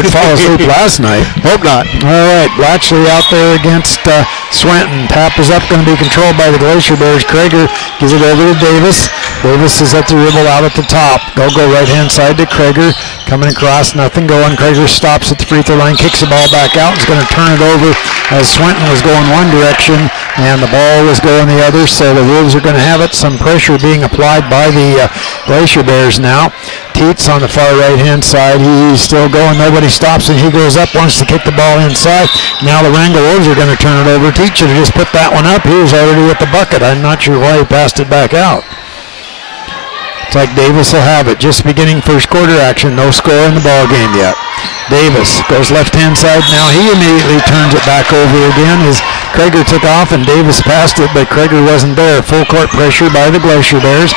didn't fall asleep last night. Hope not. All right, Blatchley out there against Swenton. Tap is up, going to be controlled by the Glacier Bears. Krager gives it over to Davis. Davis is at the dribble out at the top. They'll go right-hand side to Krager. Coming across, nothing going. Krager stops at the free throw line, kicks the ball back out. He's going to turn it over as Swenton was going one direction and the ball was going the other, so the Wolves are going to have it. Some pressure being applied by the Glacier Bears now. Teets on the far right-hand side. He's still going. Nobody stops him. He goes up, wants to kick the ball inside. Now the Wrangell Wolves are going to turn it over. Teets should have just put that one up. He was already at the bucket. I'm not sure why he passed it back out. It's like Davis will have it. Just beginning first quarter action. No score in the ball game yet. Davis goes left-hand side. Now he immediately turns it back over again as Krager took off and Davis passed it, but Krager wasn't there. Full court pressure by the Glacier Bears.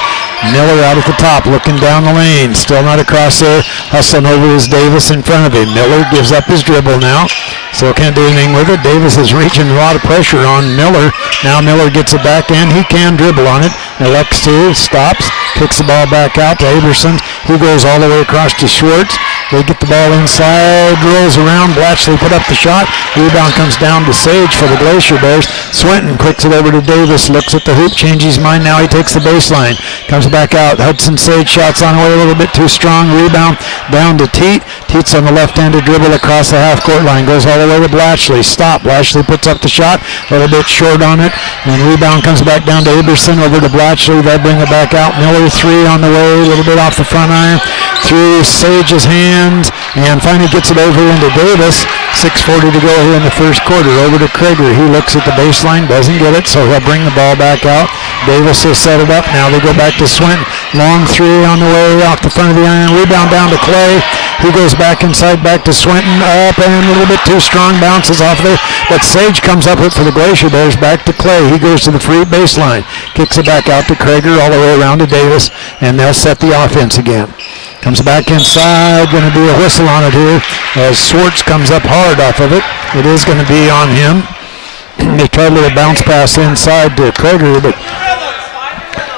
Miller out at the top, looking down the lane. Still not across there. Hustling over is Davis in front of him. Miller gives up his dribble now. Still can't do anything with it. Davis is reaching a lot of pressure on Miller. Now Miller gets it back in. He can dribble on it. Elects to, stops, kicks the ball back out to Aberson. He goes all the way across to Schwartz. They get the ball inside, rolls around. Blatchley put up the shot. Rebound comes down to Sage for the Glacier Bears. Swenton clicks it over to Davis, looks at the hoop, changes his mind. Now he takes the baseline, comes back out. Hudson Sage shots on the way a little bit too strong. Rebound down to Teet. Teet's on the left-handed dribble across the half-court line. Goes all the way to Blatchley. Stop. Blatchley puts up the shot, a little bit short on it. And rebound comes back down to Aberson over to Blatchley. They bring it back out. Miller three on the way, a little bit off the front iron. Through Sage's hands and finally gets it over into Davis. 6:40 to go here in the first quarter. Over to Krager. He looks at the baseline, doesn't get it, so he'll bring the ball back out. Davis will set it up. Now they go back to Swenton. Long three on the way off the front of the iron. Rebound down to Clay. He goes back inside, back to Swenton. Up and a little bit too strong. Bounces off there. But Sage comes up with for the Glacier Bears. Back to Clay. He goes to the free baseline. Kicks it back out to Krager all the way around to Davis. And they'll set the offense again. Comes back inside, going to be a whistle on it here as Schwartz comes up hard off of it. It is going to be on him. They tried a little bounce pass inside to Krager, but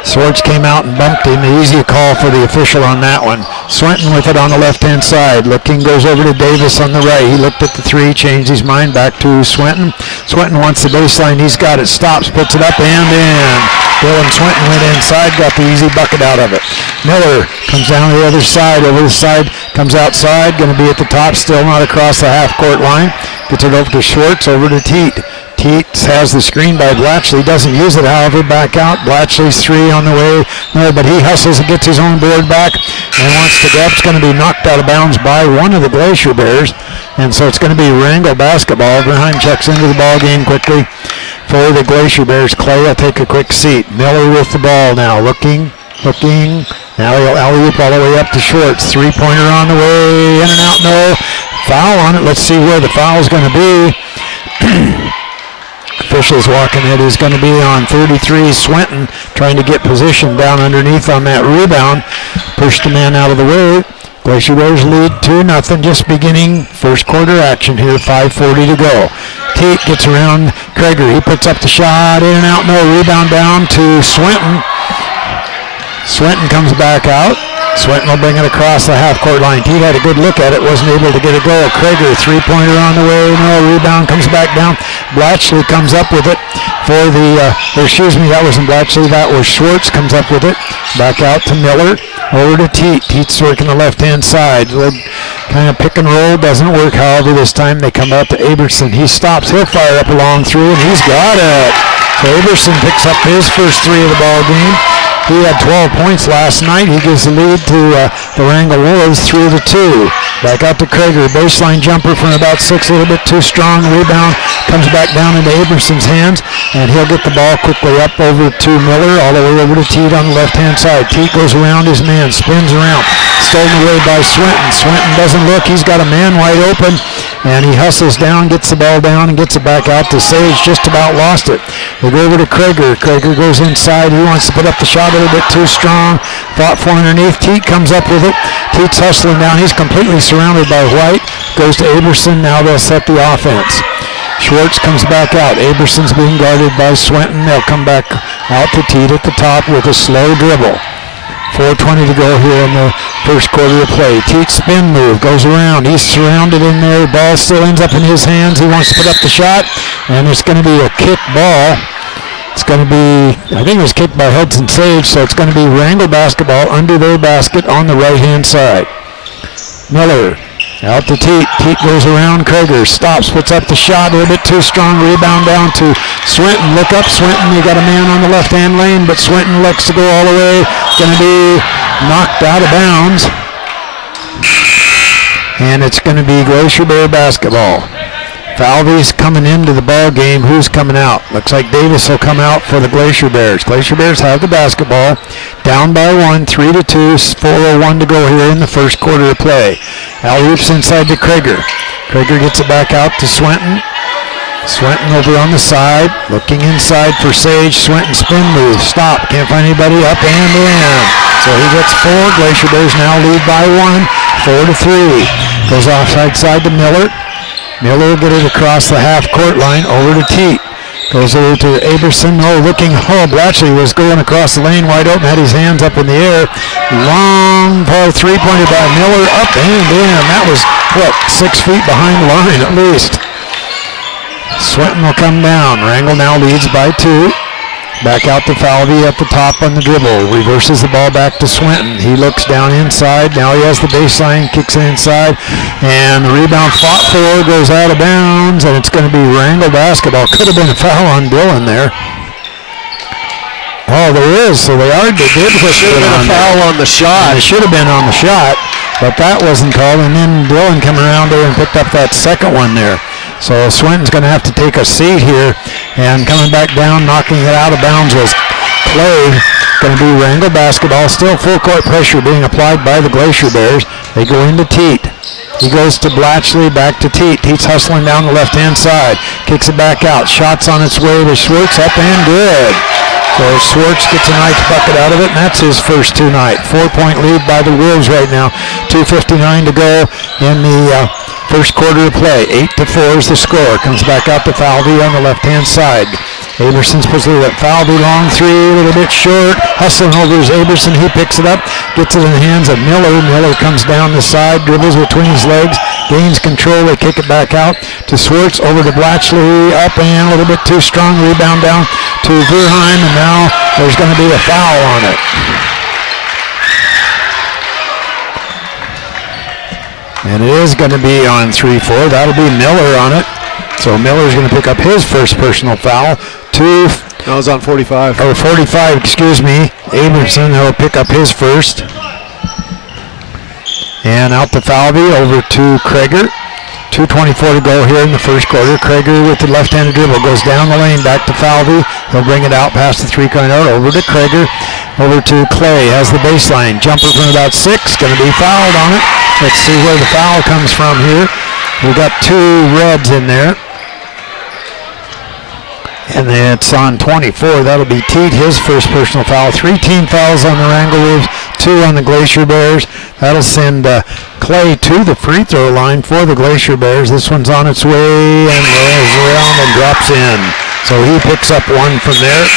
Schwartz came out and bumped him. The easy call for the official on that one. Swenton with it on the left-hand side. Looking, goes over to Davis on the right. He looked at the three, changed his mind, back to Swenton. Swenton wants the baseline. He's got it. Stops, puts it up and in. Dylan Swenton went inside, got the easy bucket out of it. Miller comes down to the other side, over the side, comes outside, going to be at the top, still not across the half-court line. Gets it over to Schwartz, over to Teet. Teet has the screen by Blatchley, doesn't use it, however, back out. Blatchley's three on the way. No, but he hustles and gets his own board back and wants to go up. It's going to be knocked out of bounds by one of the Glacier Bears. And so it's going to be Wrangell basketball. Behind checks into the ball game quickly for the Glacier Bears. Clay will take a quick seat. Miller with the ball now, looking. Now he'll alley-oop all the way up to Schwartz. Three-pointer on the way, in and out, no. Foul on it. Let's see where the foul's going to be. Officials walking it is going to be on 33, Swenton, trying to get position down underneath on that rebound. Pushed the man out of the way. Glacier Bears lead 2-0, just beginning first quarter action here, 5:40 to go. Tate gets around Krager. He puts up the shot, in and out, no. Rebound down to Swenton. Swenton comes back out. Swenton will bring it across the half-court line. Teet had a good look at it, wasn't able to get a goal. Krager, three-pointer on the way. No, rebound comes back down. Blatchley comes up with it for the, that wasn't Blatchley, that was Schwartz comes up with it. Back out to Miller, over to Teet. Teet's working the left-hand side. Kind of pick and roll, doesn't work. However, this time they come out to Aberson. He stops, he'll fire up a long three, and he's got it. So Aberson picks up his first three of the ball game. He had 12 points last night. He gives the lead to the Wrangell Wolves 3-2. Back out to Krager. Baseline jumper from about 6, a little bit too strong. Rebound comes back down into Aberson's hands, and he'll get the ball quickly up over to Miller, all the way over to Teet on the left-hand side. Teet goes around his man, spins around. Stolen away by Swenton. Swenton doesn't look. He's got a man wide open, and he hustles down, gets the ball down, and gets it back out to Sage. Just about lost it. They go over to Krager. Krager goes inside. He wants to put up the shot a little bit too strong. Fought for underneath. Teet comes up with it. Teet's hustling down. He's completely surrounded by White. Goes to Aberson. Now they'll set the offense. Schwartz comes back out. Aberson's being guarded by Swenton. They'll come back out to Teet at the top with a slow dribble. 4:20 to go here in the first quarter of play. Teat spin move, goes around. He's surrounded in there. Ball still ends up in his hands. He wants to put up the shot, and it's going to be a kick ball. It's going to be, I think it was kicked by Hudson Sage, so it's going to be Wrangell basketball under their basket on the right-hand side. Miller out to Teat. Teat goes around Krager. Stops, puts up the shot. A little bit too strong. Rebound down to Swinton. Look up, Swinton. You got a man on the left-hand lane, but Swinton looks to go all the way. Going to be knocked out of bounds. And it's going to be Glacier Bear basketball. Falvey's coming into the ball game. Who's coming out? Looks like Davis will come out for the Glacier Bears. Glacier Bears have the basketball. Down by 1, 3-2, 4:01 to go here in the first quarter of play. Alley-oops inside to Krager. Krager gets it back out to Swinton. Swinton over on the side, looking inside for Sage. Swinton spin move, stop, can't find anybody, up and in. So he gets 4. Glacier Bears now lead by 1, 4-3. Goes offside side to Miller. Miller will get it across the half-court line over to Teat. Goes over to Aberson. Blatchley was going across the lane wide open, had his hands up in the air. Long ball three-pointer by Miller, up and in. That was, 6 feet behind the line at least. Swinton will come down. Wrangell now leads by 2. Back out to Falvey at the top on the dribble. Reverses the ball back to Swinton. He looks down inside. Now he has the baseline, kicks it inside. And the rebound fought for, goes out of bounds, and it's going to be Wrangell basketball. Could have been a foul on Dylan there. Oh, there is. So they did push it on. A foul on the shot. It should have been on the shot, but that wasn't called. And then Dylan came around there and picked up that second one there. So Swinton's going to have to take a seat here, and coming back down, knocking it out of bounds was Clay. Going to be Wrangell basketball. Still full court pressure being applied by the Glacier Bears. They go into Teat. He goes to Blatchley, back to Teat. Teat's hustling down the left-hand side. Kicks it back out. Shots on its way to Schwartz, up and good. So Schwartz gets a nice bucket out of it, and that's his first tonight. 4-point lead by the Wolves right now. 2:59 to go in the first quarter of play. 8-4 is the score. Comes back out to Falvey on the left-hand side. Aberson's puts it up. Falvey long three, a little bit short. Hustling over is Aberson. He picks it up, gets it in the hands of Miller. Miller comes down the side, dribbles between his legs, gains control. They kick it back out to Schwartz, over to Blatchley, up and a little bit too strong. Rebound down to Verheim, and now there's going to be a foul on it. And it is going to be on 3-4. That'll be Miller on it. So Miller's going to pick up his first personal foul. That was on 45. 45, excuse me. Aberson will pick up his first. And out to Falvey, over to Krager. 2:24 to go here in the first quarter. Krager with the left-handed dribble goes down the lane, back to Falvey. He'll bring it out past the three-point arc, over to Krager. Over to Clay, has the baseline. Jumper from about 6, going to be fouled on it. Let's see where the foul comes from here. We've got 2 reds in there. And it's on 24. That'll be Teat, his first personal foul. 3 team fouls on the Wrangell Wolves, 2 on the Glacier Bears. That'll send Clay to the free throw line for the Glacier Bears. This one's on its way and rolls around and drops in. So he picks up 1 from there.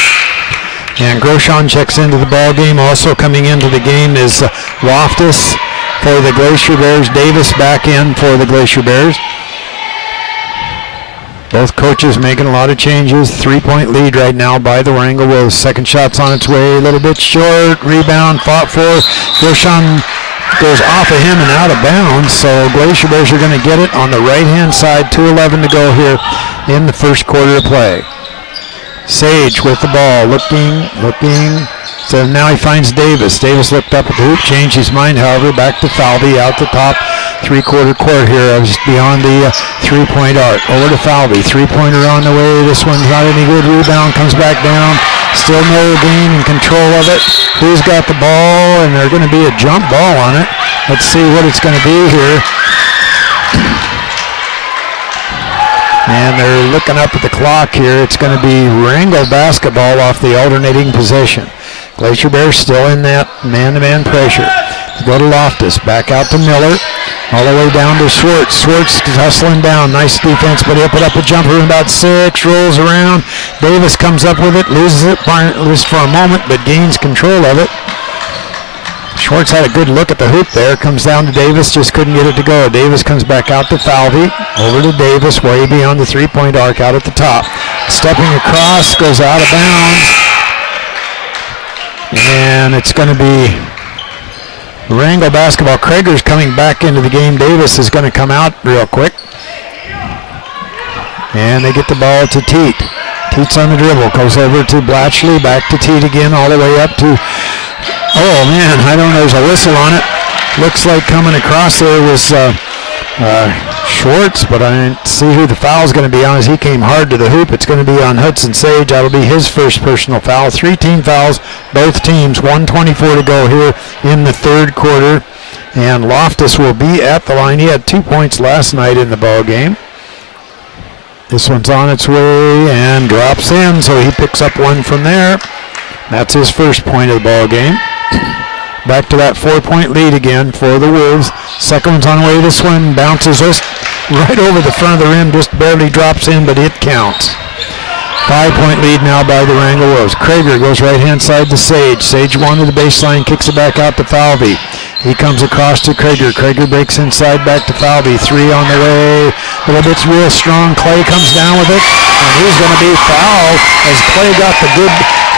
And Groshon checks into the ball game. Also coming into the game is Loftus for the Glacier Bears. Davis back in for the Glacier Bears. Both coaches making a lot of changes. 3-point lead right now by the Wrangell Wolves. Second shot's on its way, a little bit short. Rebound fought for. Groshon goes off of him and out of bounds. So Glacier Bears are going to get it on the right-hand side. 2:11 to go here in the first quarter of play. Sage with the ball, looking. So now he finds Davis. Davis looked up at the hoop, changed his mind, however, back to Falvey out the top three-quarter court here, just beyond the three-point arc. Over to Falvey, three-pointer on the way. This one's not any good. Rebound comes back down. Still no gain and control of it. Who's got the ball? And there's going to be a jump ball on it. Let's see what it's going to be here. And they're looking up at the clock here. It's going to be Wrangell basketball off the alternating possession. Glacier Bears still in that man-to-man pressure. Go to Loftus, back out to Miller, all the way down to Schwartz. Schwartz is hustling down, nice defense, but he'll put up a jumper in about 6, rolls around. Davis comes up with it, loses it just for a moment, but gains control of it. Schwartz had a good look at the hoop there. Comes down to Davis, just couldn't get it to go. Davis comes back out to Falvey. Over to Davis, way beyond the three-point arc, out at the top. Stepping across, goes out of bounds. And it's going to be Wrangell basketball. Krager's coming back into the game. Davis is going to come out real quick. And they get the ball to Teat. Teat's on the dribble, goes over to Blatchley, back to Teat again, all the way up to, oh man, I don't know, there's a whistle on it. Looks like coming across there was Schwartz, but I didn't see who the foul's going to be on as he came hard to the hoop. It's going to be on Hudson Sage. That'll be his first personal foul. 3 team fouls, both teams, 1:24 to go here in the third quarter. And Loftus will be at the line. He had 2 points last night in the ball game. This one's on its way and drops in, so he picks up one from there. That's his first point of the ball game. Back to that 4-point lead again for the Wolves. Second one's on the way. This one bounces just right over the front of the rim, just barely drops in, but it counts. 5-point lead now by the Wrangell Wolves. Krager goes right-hand side to Sage. Sage wanted the baseline, kicks it back out to Falvey. He comes across to Krager. Krager breaks inside back to Falvey. 3 on the way. A little bit's real strong. Clay comes down with it, and he's going to be fouled as Clay got the good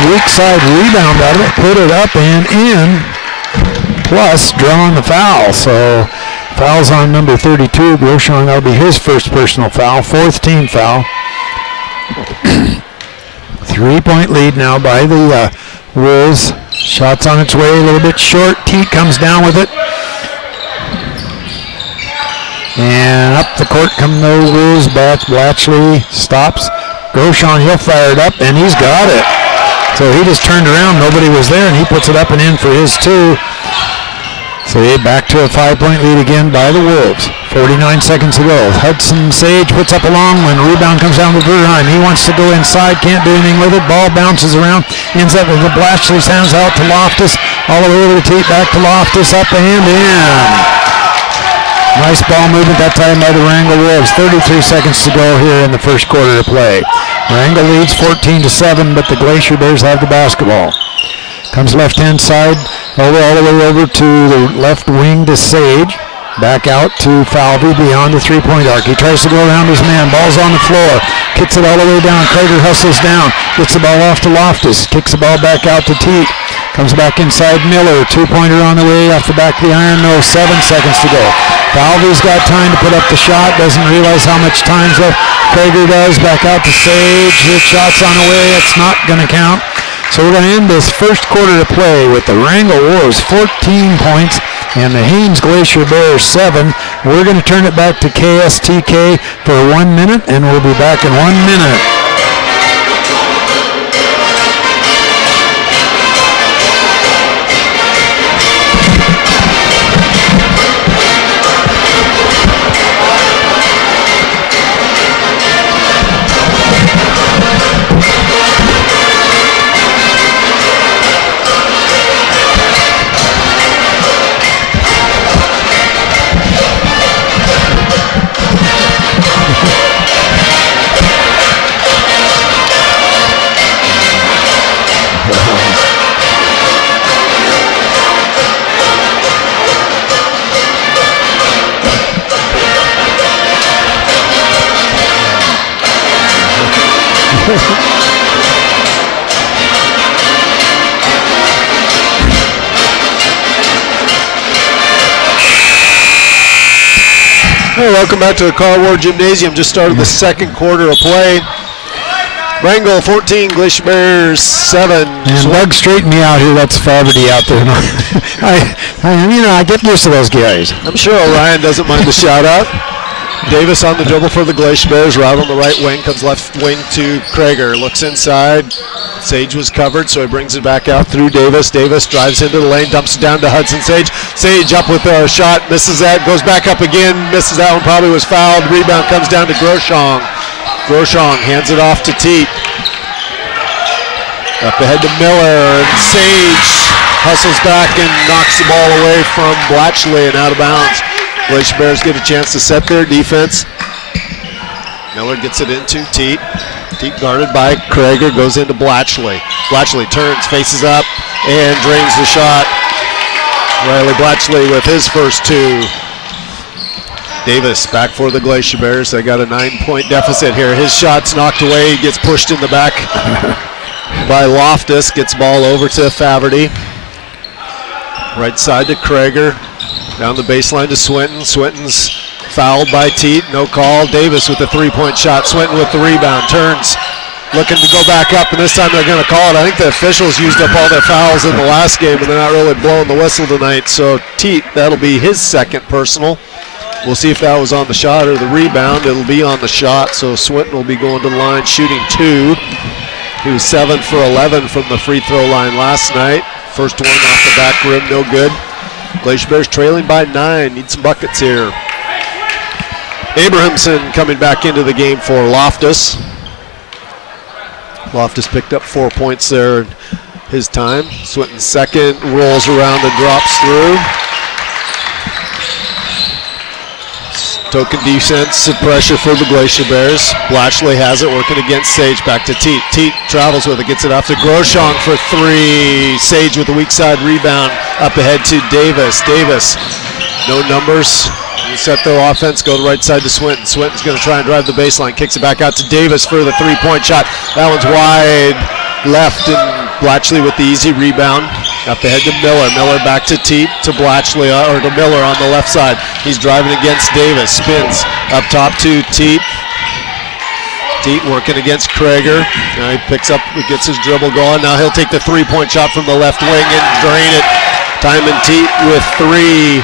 weak side rebound out of it, put it up and in, plus drawing the foul. So foul's on number 32, Groshon. That'll be his first personal foul, 4th team foul. 3-point lead now by the Wolves. Shots on its way, a little bit short. Teat comes down with it. And up the court come the Wolves. Blatchley stops. Groshon, he'll fire it up, and he's got it. So he just turned around, nobody was there, and he puts it up and in for his 2. So back to a 5-point lead again by the Wolves. 49 seconds to go. Hudson Sage puts up a long one. Rebound comes down to Verheim. He wants to go inside, can't do anything with it. Ball bounces around, ends up with the Blatchley's hands out to Loftus. All the way over to Teat, back to Loftus, up and in. Nice ball movement that time by the Wrangell Wolves. 33 seconds to go here in the first quarter to play. Wrangell leads 14-7, but the Glacier Bears have the basketball. Comes left-hand side, all the way over to the left wing to Sage. Back out to Falvey beyond the 3-point arc. He tries to go around his man. Ball's on the floor. Kicks it all the way down. Krager hustles down. Gets the ball off to Loftus. Kicks the ball back out to Teat. Comes back inside Miller. 2-pointer on the way off the back of the iron. No, 7 seconds to go. Falvey's got time to put up the shot. Doesn't realize how much time's left. Krager does. Back out to Sage. His shot's on the way. It's not going to count. So we're going to end this first quarter to play with the Wrangell Wolves 14 points and the Haines Glacier Bears 7. We're going to turn it back to KSTK for 1 minute, and we'll be back in 1 minute. Hey, welcome back to the Carl Ward Gymnasium. Just started the second quarter of play. Wrangell 14, Glacier Bears 7. And Doug straightened me out here. That's Faberty out there. I get used to those guys. I'm sure Orion doesn't mind the shout out. Davis on the dribble for the Glacier Bears. Right on the right wing, comes left wing to Krager. Looks inside. Sage was covered, so he brings it back out through Davis. Davis drives into the lane, dumps it down to Hudson Sage. Sage up with a shot, misses that, goes back up again, misses that one, probably was fouled. Rebound comes down to Groshon. Groshon hands it off to Teat. Up ahead to Miller, and Sage hustles back and knocks the ball away from Blatchley and out of bounds. Glacier Bears get a chance to set their defense. Miller gets it into Teat. Teat guarded by Krager, goes into Blatchley. Blatchley turns, faces up, and drains the shot. Riley Blatchley with his first 2. Davis back for the Glacier Bears. They got a 9-point deficit here. His shot's knocked away. He gets pushed in the back by Loftus. Gets ball over to Faverty. Right side to Krager. Down the baseline to Swinton. Swinton's fouled by Teat. No call. Davis with the 3-point shot. Swinton with the rebound. Turns. Looking to go back up, and this time they're going to call it. I think the officials used up all their fouls in the last game, and they're not really blowing the whistle tonight. So Teat, that'll be his second personal. We'll see if that was on the shot or the rebound. It'll be on the shot, so Swinton will be going to the line shooting 2. He was 7 for 11 from the free throw line last night. First one off the back rim, no good. Glacier Bears trailing by 9. Need some buckets here. Abrahamson coming back into the game for Loftus. Loftus picked up 4 points there in his time. Swinton's second, rolls around and drops through. Token defense, pressure for the Glacier Bears. Blatchley has it, working against Sage. Back to Teat. Teat travels with it, gets it off to Groshong for 3. Sage with the weak side rebound. Up ahead to Davis. Davis, no numbers. Set their offense, go to the right side to Swinton. Swinton's going to try and drive the baseline. Kicks it back out to Davis for the 3-point shot. That one's wide left, and Blatchley with the easy rebound. Up ahead to Miller. Miller back to Teat, to Blatchley, or to Miller on the left side. He's driving against Davis. Spins up top to Teat. Teat working against Krager. Now he picks up, gets his dribble going. Now he'll take the 3-point shot from the left wing and drain it. Timon Teat with 3.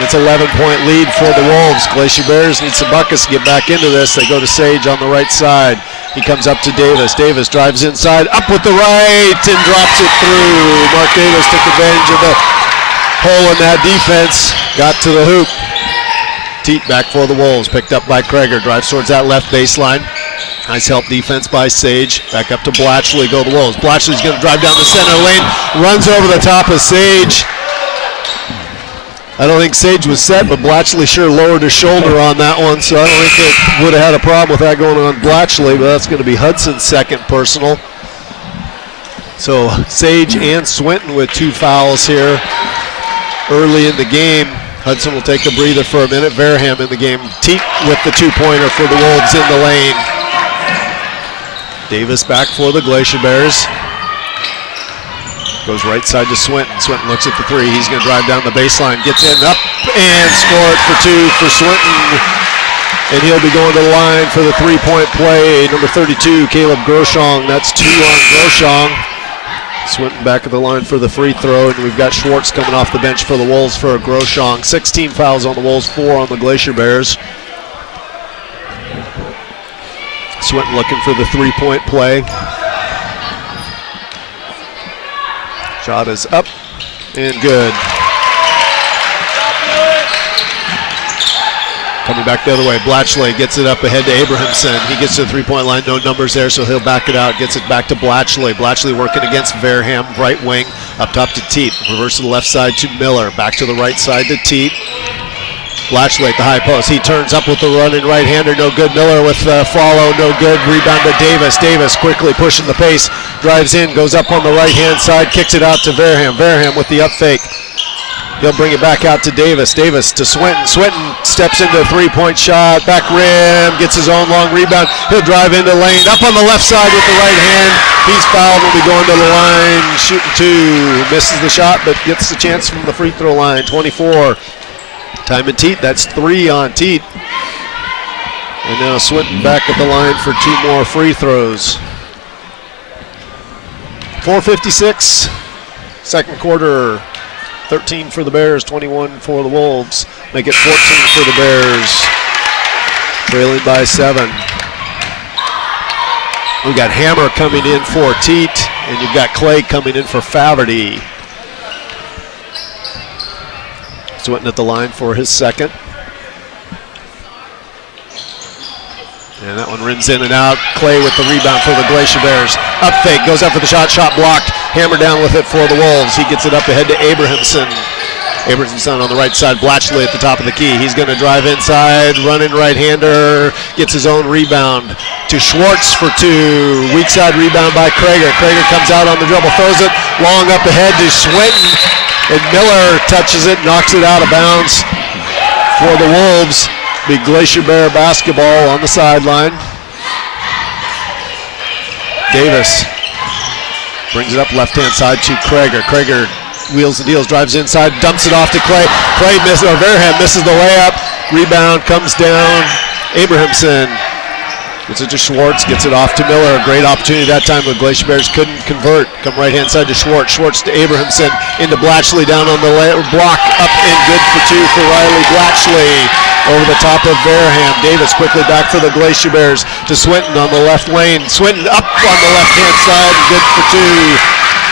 It's an 11-point lead for the Wolves. Glacier Bears need some buckets to get back into this. They go to Sage on the right side. He comes up to Davis. Davis drives inside, up with the right, and drops it through. Mark Davis took advantage of the hole in that defense. Got to the hoop. Teat back for the Wolves. Picked up by Krager. Drives towards that left baseline. Nice help defense by Sage. Back up to Blatchley. Go the Wolves. Blatchley's going to drive down the center lane. Runs over the top of Sage. I don't think Sage was set, but Blatchley sure lowered his shoulder on that one, so I don't think they would have had a problem with that going on Blatchley, but that's going to be Hudson's second personal. So Sage and Swinton with 2 fouls here early in the game. Hudson will take a breather for a minute. Varham in the game. Teat with the 2-pointer for the Wolves in the lane. Davis back for the Glacier Bears. Goes right side to Swinton. Swinton looks at the 3. He's going to drive down the baseline. Gets in, up, and score it for 2 for Swinton. And he'll be going to the line for the 3-point play. Number 32, Caleb Groshong. That's 2 on Groshong. Swinton back at the line for the free throw. And we've got Schwartz coming off the bench for the Wolves for Groshong. 16 fouls on the Wolves, 4 on the Glacier Bears. Swinton looking for the 3-point play. Shot is up and good. Coming back the other way, Blatchley gets it up ahead to Abrahamson. He gets to the 3-point line, no numbers there, so he'll back it out. Gets it back to Blatchley. Blatchley working against Varham, right wing, up top to Teat. Reverse to the left side to Miller. Back to the right side to Teat. Blatchley at the high post. He turns up with the running right-hander, no good. Miller with the follow, no good. Rebound to Davis. Davis quickly pushing the pace, drives in, goes up on the right-hand side, kicks it out to Varham. Varham with the up fake. He'll bring it back out to Davis. Davis to Swinton. Swinton steps into a 3-point shot, back rim, gets his own long rebound. He'll drive into lane, up on the left side with the right hand. He's fouled, will be going to the line, shooting 2. Misses the shot, but gets the chance from the free throw line. 24. Timon Teat, that's 3 on Teat. And now Swinton back at the line for 2 more free throws. 4:56, second quarter. 13 for the Bears, 21 for the Wolves. Make it 14 for the Bears. Trailing by 7. We got Hammer coming in for Teat, and you've got Clay coming in for Faverty. Swinton at the line for his second. And that one rims in and out. Clay with the rebound for the Glacier Bears. Up fake, goes up for the shot blocked. Hammer down with it for the Wolves. He gets it up ahead to Abrahamson. Abrahamson on the right side, Blatchley at the top of the key. He's going to drive inside, running right-hander, gets his own rebound to Schwartz for 2. Weak side rebound by Krager. Krager comes out on the dribble, throws it long up ahead to Swinton. And Miller touches it, knocks it out of bounds for the Wolves. Big Glacier Bear basketball on the sideline. Davis brings it up left-hand side to Krager. Krager wheels and deals, drives inside, dumps it off to Clay. Clay misses, or Verham misses the layup. Rebound comes down. Abrahamson gets it to Schwartz, gets it off to Miller. A great opportunity that time, but Glacier Bears couldn't convert. Come right-hand side to Schwartz. Schwartz to Abrahamson, into Blatchley, down on the block, up and good for two for Riley Blatchley. Over the top of Verham. Davis quickly back for the Glacier Bears to Swinton on the left lane. Swinton up on the left-hand side, good for two.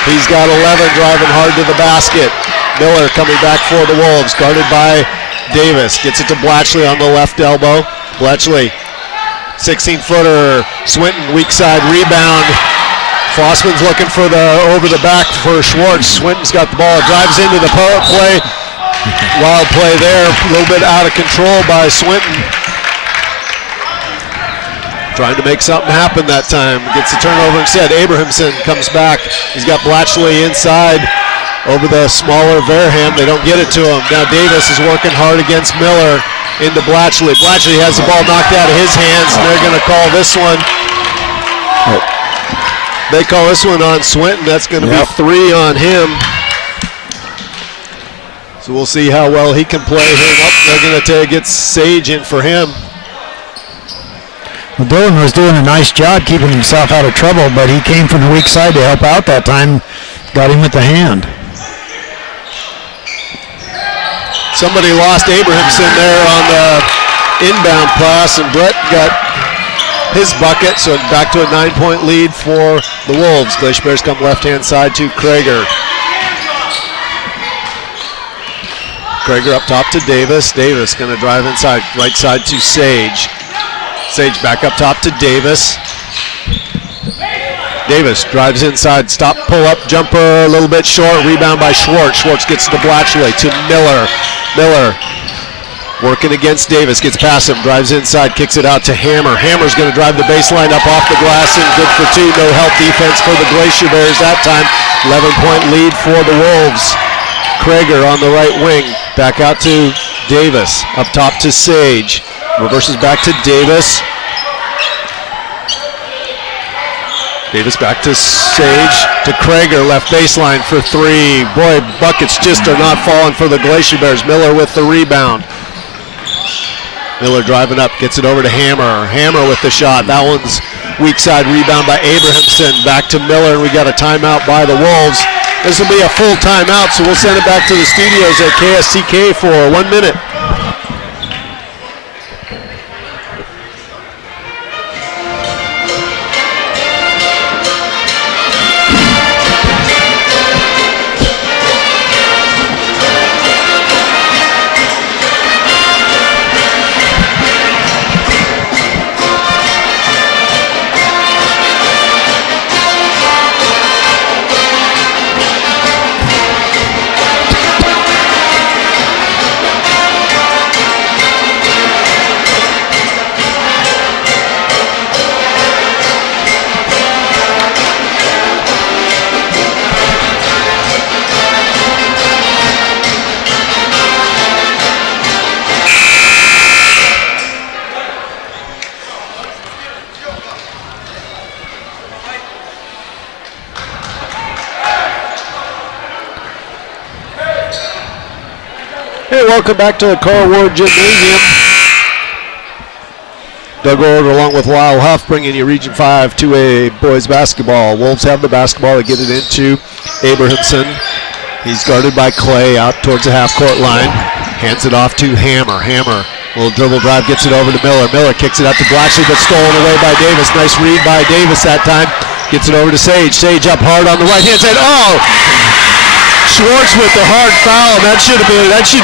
He's got 11, driving hard to the basket. Miller coming back for the Wolves, guarded by Davis. Gets it to Blatchley on the left elbow. Blatchley, 16-footer. Swinton, weak side rebound. Fossman's looking for the over the back for Schwartz. Swinton's got the ball, drives into the play. Wild play there, a little bit out of control by Swinton. Trying to make something happen that time. Gets the turnover instead. Abrahamson comes back. He's got Blatchley inside over the smaller Verham. They don't get it to him. Now Davis is working hard against Miller into Blatchley. Blatchley has the ball knocked out of his hands, and they're going to call this one. They call this one on Swinton. That's going to be 3 on him. So we'll see how well he can play here. They're going to get Sage in for him. Well, Dylan was doing a nice job keeping himself out of trouble, but he came from the weak side to help out that time. Got him with the hand. Somebody lost Abrahamson there on the inbound pass, and Brett got his bucket, so back to a 9-point lead for the Wolves. Glacier Bears come left-hand side to Krager. Krager up top to Davis. Davis going to drive inside, right side to Sage. Sage back up top to Davis. Davis drives inside, stop, pull up, jumper a little bit short, rebound by Schwartz. Schwartz gets to Blatchley, to Miller. Miller working against Davis, gets past him, drives inside, kicks it out to Hammer. Hammer's going to drive the baseline up off the glass and good for two. No help defense for the Glacier Bears that time. 11-point lead for the Wolves. Krager on the right wing, back out to Davis, up top to Sage. Reverses back to Davis. Davis back to Sage, to Krager, left baseline for 3. Boy, buckets just are not falling for the Glacier Bears. Miller with the rebound. Miller driving up, gets it over to Hammer. Hammer with the shot. That one's weak side rebound by Abrahamson. Back to Miller, and we got a timeout by the Wolves. This will be a full timeout, so we'll send it back to the studios at KSTK for 1 minute. Welcome back to the Carl Ward Gymnasium. Doug Ord along with Lyle Huff bringing you Region 5 2A boys basketball. Wolves have the basketball to get it into Abrahamson. He's guarded by Clay out towards the half-court line. Hands it off to Hammer. Hammer, little dribble drive, gets it over to Miller. Miller kicks it out to Blatchley, but stolen away by Davis. Nice read by Davis that time. Gets it over to Sage. Sage up hard on the right-hand side. Oh! Schwartz with the hard foul, and that should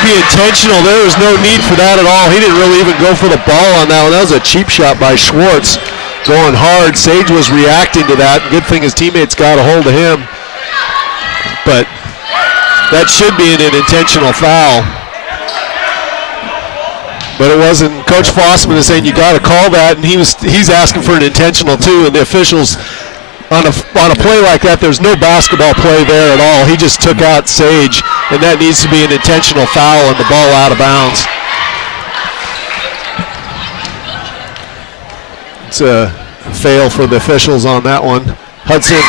be intentional. There was no need for that at all. He didn't really even go for the ball on that one. That was a cheap shot by Schwartz, going hard. Sage was reacting to that. Good thing his teammates got a hold of him. But that should be an intentional foul. But it wasn't. Coach Fossman is saying you got to call that, and he's asking for an intentional too, and the officials on a play like that, there's no basketball play there at all. He just took out Sage, and that needs to be an intentional foul and the ball out of bounds. It's a fail for the officials on that one. Hudson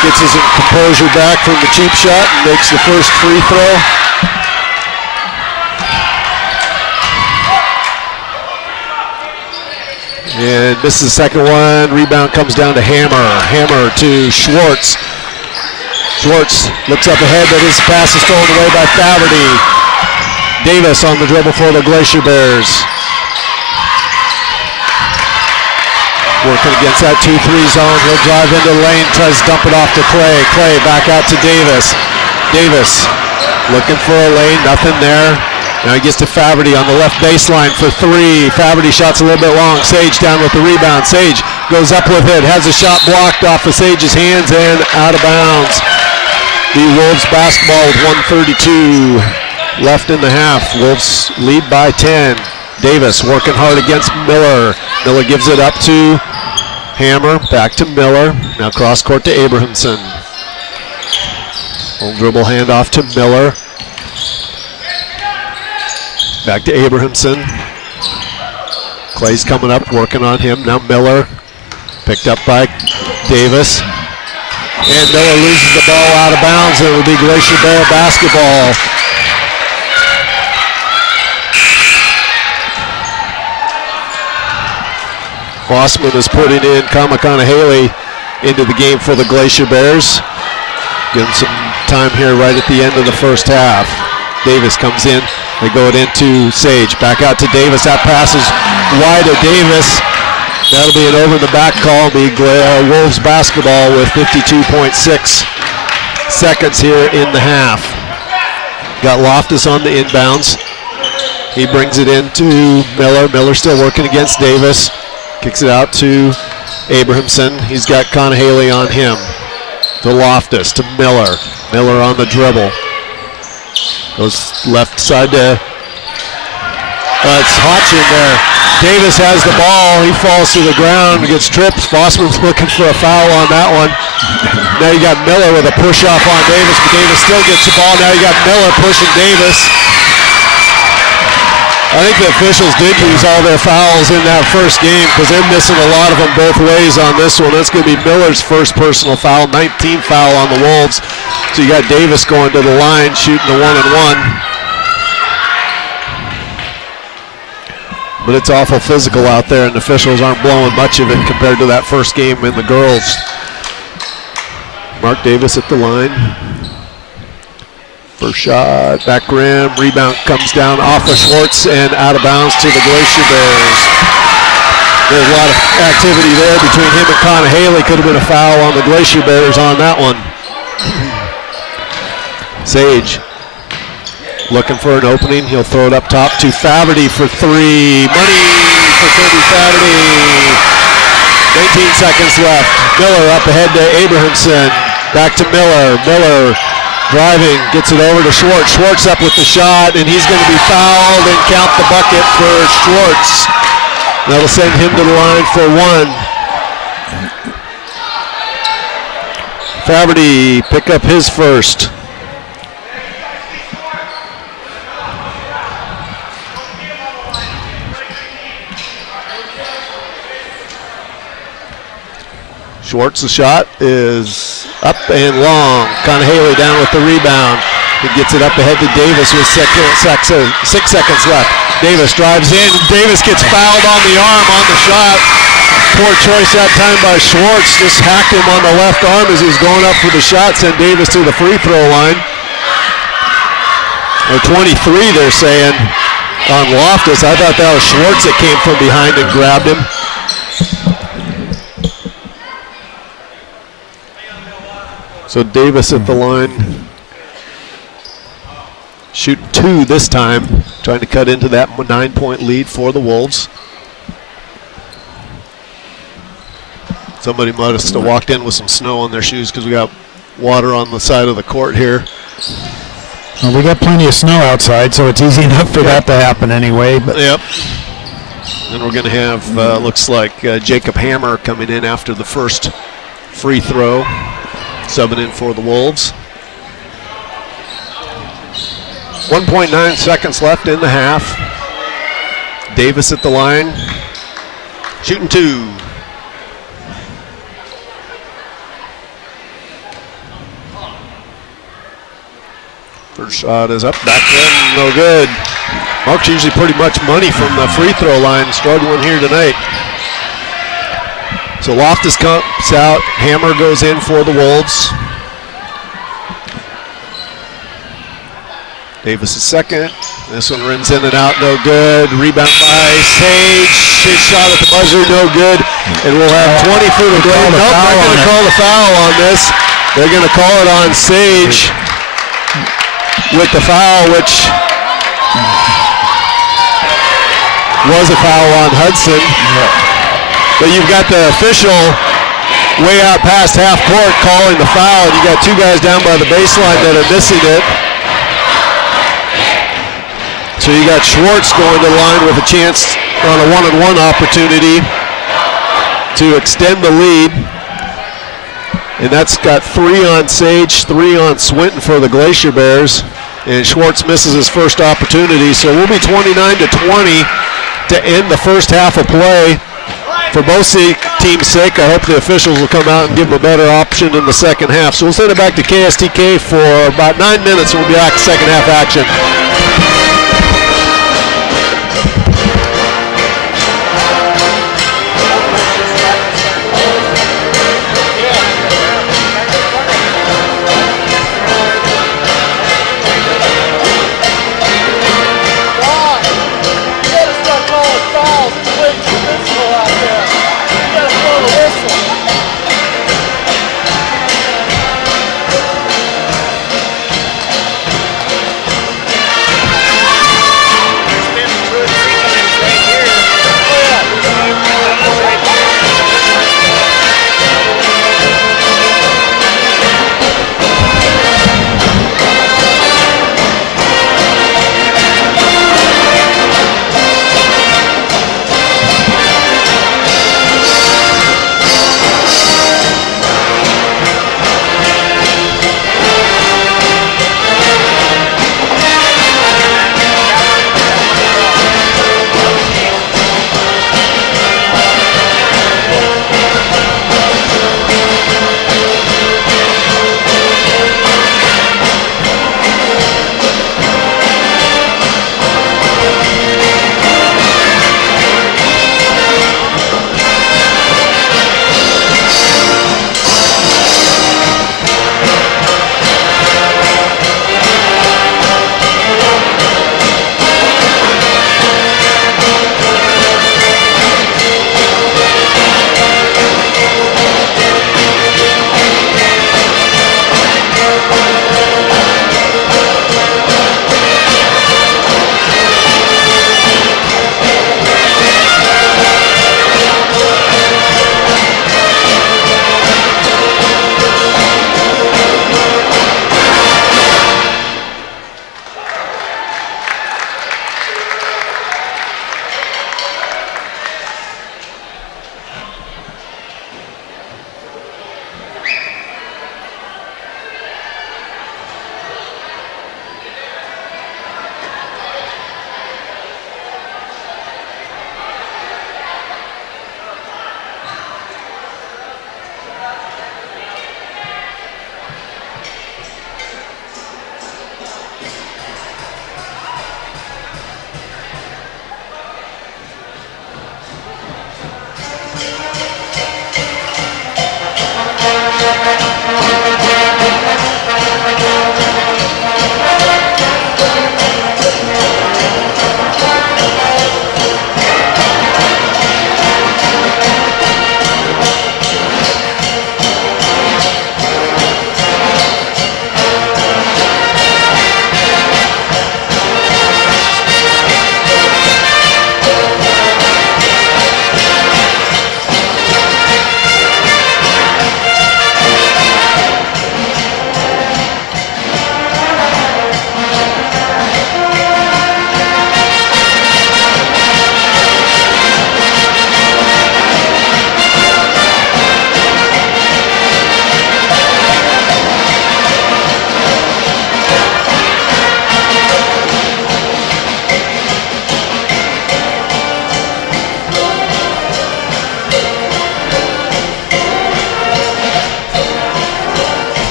gets his composure back from the cheap shot and makes the first free throw. And misses the second one. Rebound comes down to Hammer. Hammer to Schwartz. Schwartz looks up ahead, but his pass is stolen away by Faverty. Davis on the dribble for the Glacier Bears. Working against that 2-3 zone. He'll drive into the lane, tries to dump it off to Clay. Clay back out to Davis. Davis looking for a lane, nothing there. Now he gets to Faverty on the left baseline for three. Faverty shot's a little bit long. Sage down with the rebound. Sage goes up with it, has a shot blocked off of Sage's hands and out of bounds. The Wolves basketball with 1:32 left in the half. Wolves lead by 10. Davis working hard against Miller. Miller gives it up to Hammer, back to Miller. Now cross court to Abrahamson. Old dribble handoff to Miller. Back to Abrahamson. Clay's coming up, working on him. Now Miller, picked up by Davis. And Miller loses the ball out of bounds. It will be Glacier Bear basketball. Fossman is putting in Kamakana-Haley into the game for the Glacier Bears. Give him some time here right at the end of the first half. Davis comes in. They go it into Sage. Back out to Davis. That pass is wide to Davis. That'll be an over-the-back call. Be Wolves basketball with 52.6 seconds here in the half. Got Loftus on the inbounds. He brings it into Miller. Miller still working against Davis. Kicks it out to Abrahamson. He's got Conn-Haley on him. To Loftus, to Miller. Miller on the dribble. Goes left side to, it's Hodgson there. Davis has the ball. He falls to the ground, gets tripped. Fossman's looking for a foul on that one. Now you got Miller with a push off on Davis, but Davis still gets the ball. Now you got Miller pushing Davis. I think the officials did use all their fouls in that first game because they're missing a lot of them both ways on this one. That's going to be Miller's first personal foul, 19th foul on the Wolves. So you got Davis going to the line, shooting the 1-and-1. But it's awful physical out there, and the officials aren't blowing much of it compared to that first game in the girls. Mark Davis at the line. First shot, back rim, rebound comes down off of Schwartz and out of bounds to the Glacier Bears. There's a lot of activity there between him and Conn-Haley. Could have been a foul on the Glacier Bears on that one. Sage looking for an opening. He'll throw it up top to Faverty for three. Money for Kirby Faverty. 19 seconds left. Miller up ahead to Abrahamson. Back to Miller. Miller driving, gets it over to Schwartz. Schwartz up with the shot, and he's going to be fouled and count the bucket for Schwartz. That'll send him to the line for one. Faverty pick up his first. Schwartz, the shot is up and long. Conn-Haley down with the rebound. He gets it up ahead to Davis with 6 seconds left. Davis drives in. Davis gets fouled on the arm on the shot. Poor choice that time by Schwartz. Just hacked him on the left arm as he was going up for the shot. Sent Davis to the free throw line. Or 23, they're saying, on Loftus. I thought that was Schwartz that came from behind and grabbed him. So Davis at the line, shooting two this time, trying to cut into that 9-point lead for the Wolves. Somebody might have still walked in with some snow on their shoes because we got water on the side of the court here. Well, we got plenty of snow outside, so it's easy enough for that to happen anyway. But yep. Then we're going to have, looks like Jacob Hammer coming in after the first free throw, subbing in for the Wolves. 1.9 seconds left in the half. Davis at the line, shooting 2. First shot is up, back in, no good. Mark's usually pretty much money from the free throw line, struggling here tonight. So Loftus comes out, Hammer goes in for the Wolves. Davis is second. This one rims in and out, no good. Rebound by Sage. His shot at the buzzer, no good. And we'll have 20 for the Globe. Nope, they're going to call the foul on this. They're going to call it on Sage with the foul, which was a foul on Hudson. But you've got the official way out past half court calling the foul, and you got 2 guys down by the baseline that are missing it. So you got Schwartz going to the line with a chance on a one-on-one opportunity to extend the lead. And that's got 3 on Sage, 3 on Swinton for the Glacier Bears. And Schwartz misses his first opportunity. So we'll be 29-20 to end the first half of play. For both teams' sake, I hope the officials will come out and give them a better option in the second half. So we'll send it back to KSTK for about 9 minutes, and we'll be back to second half action.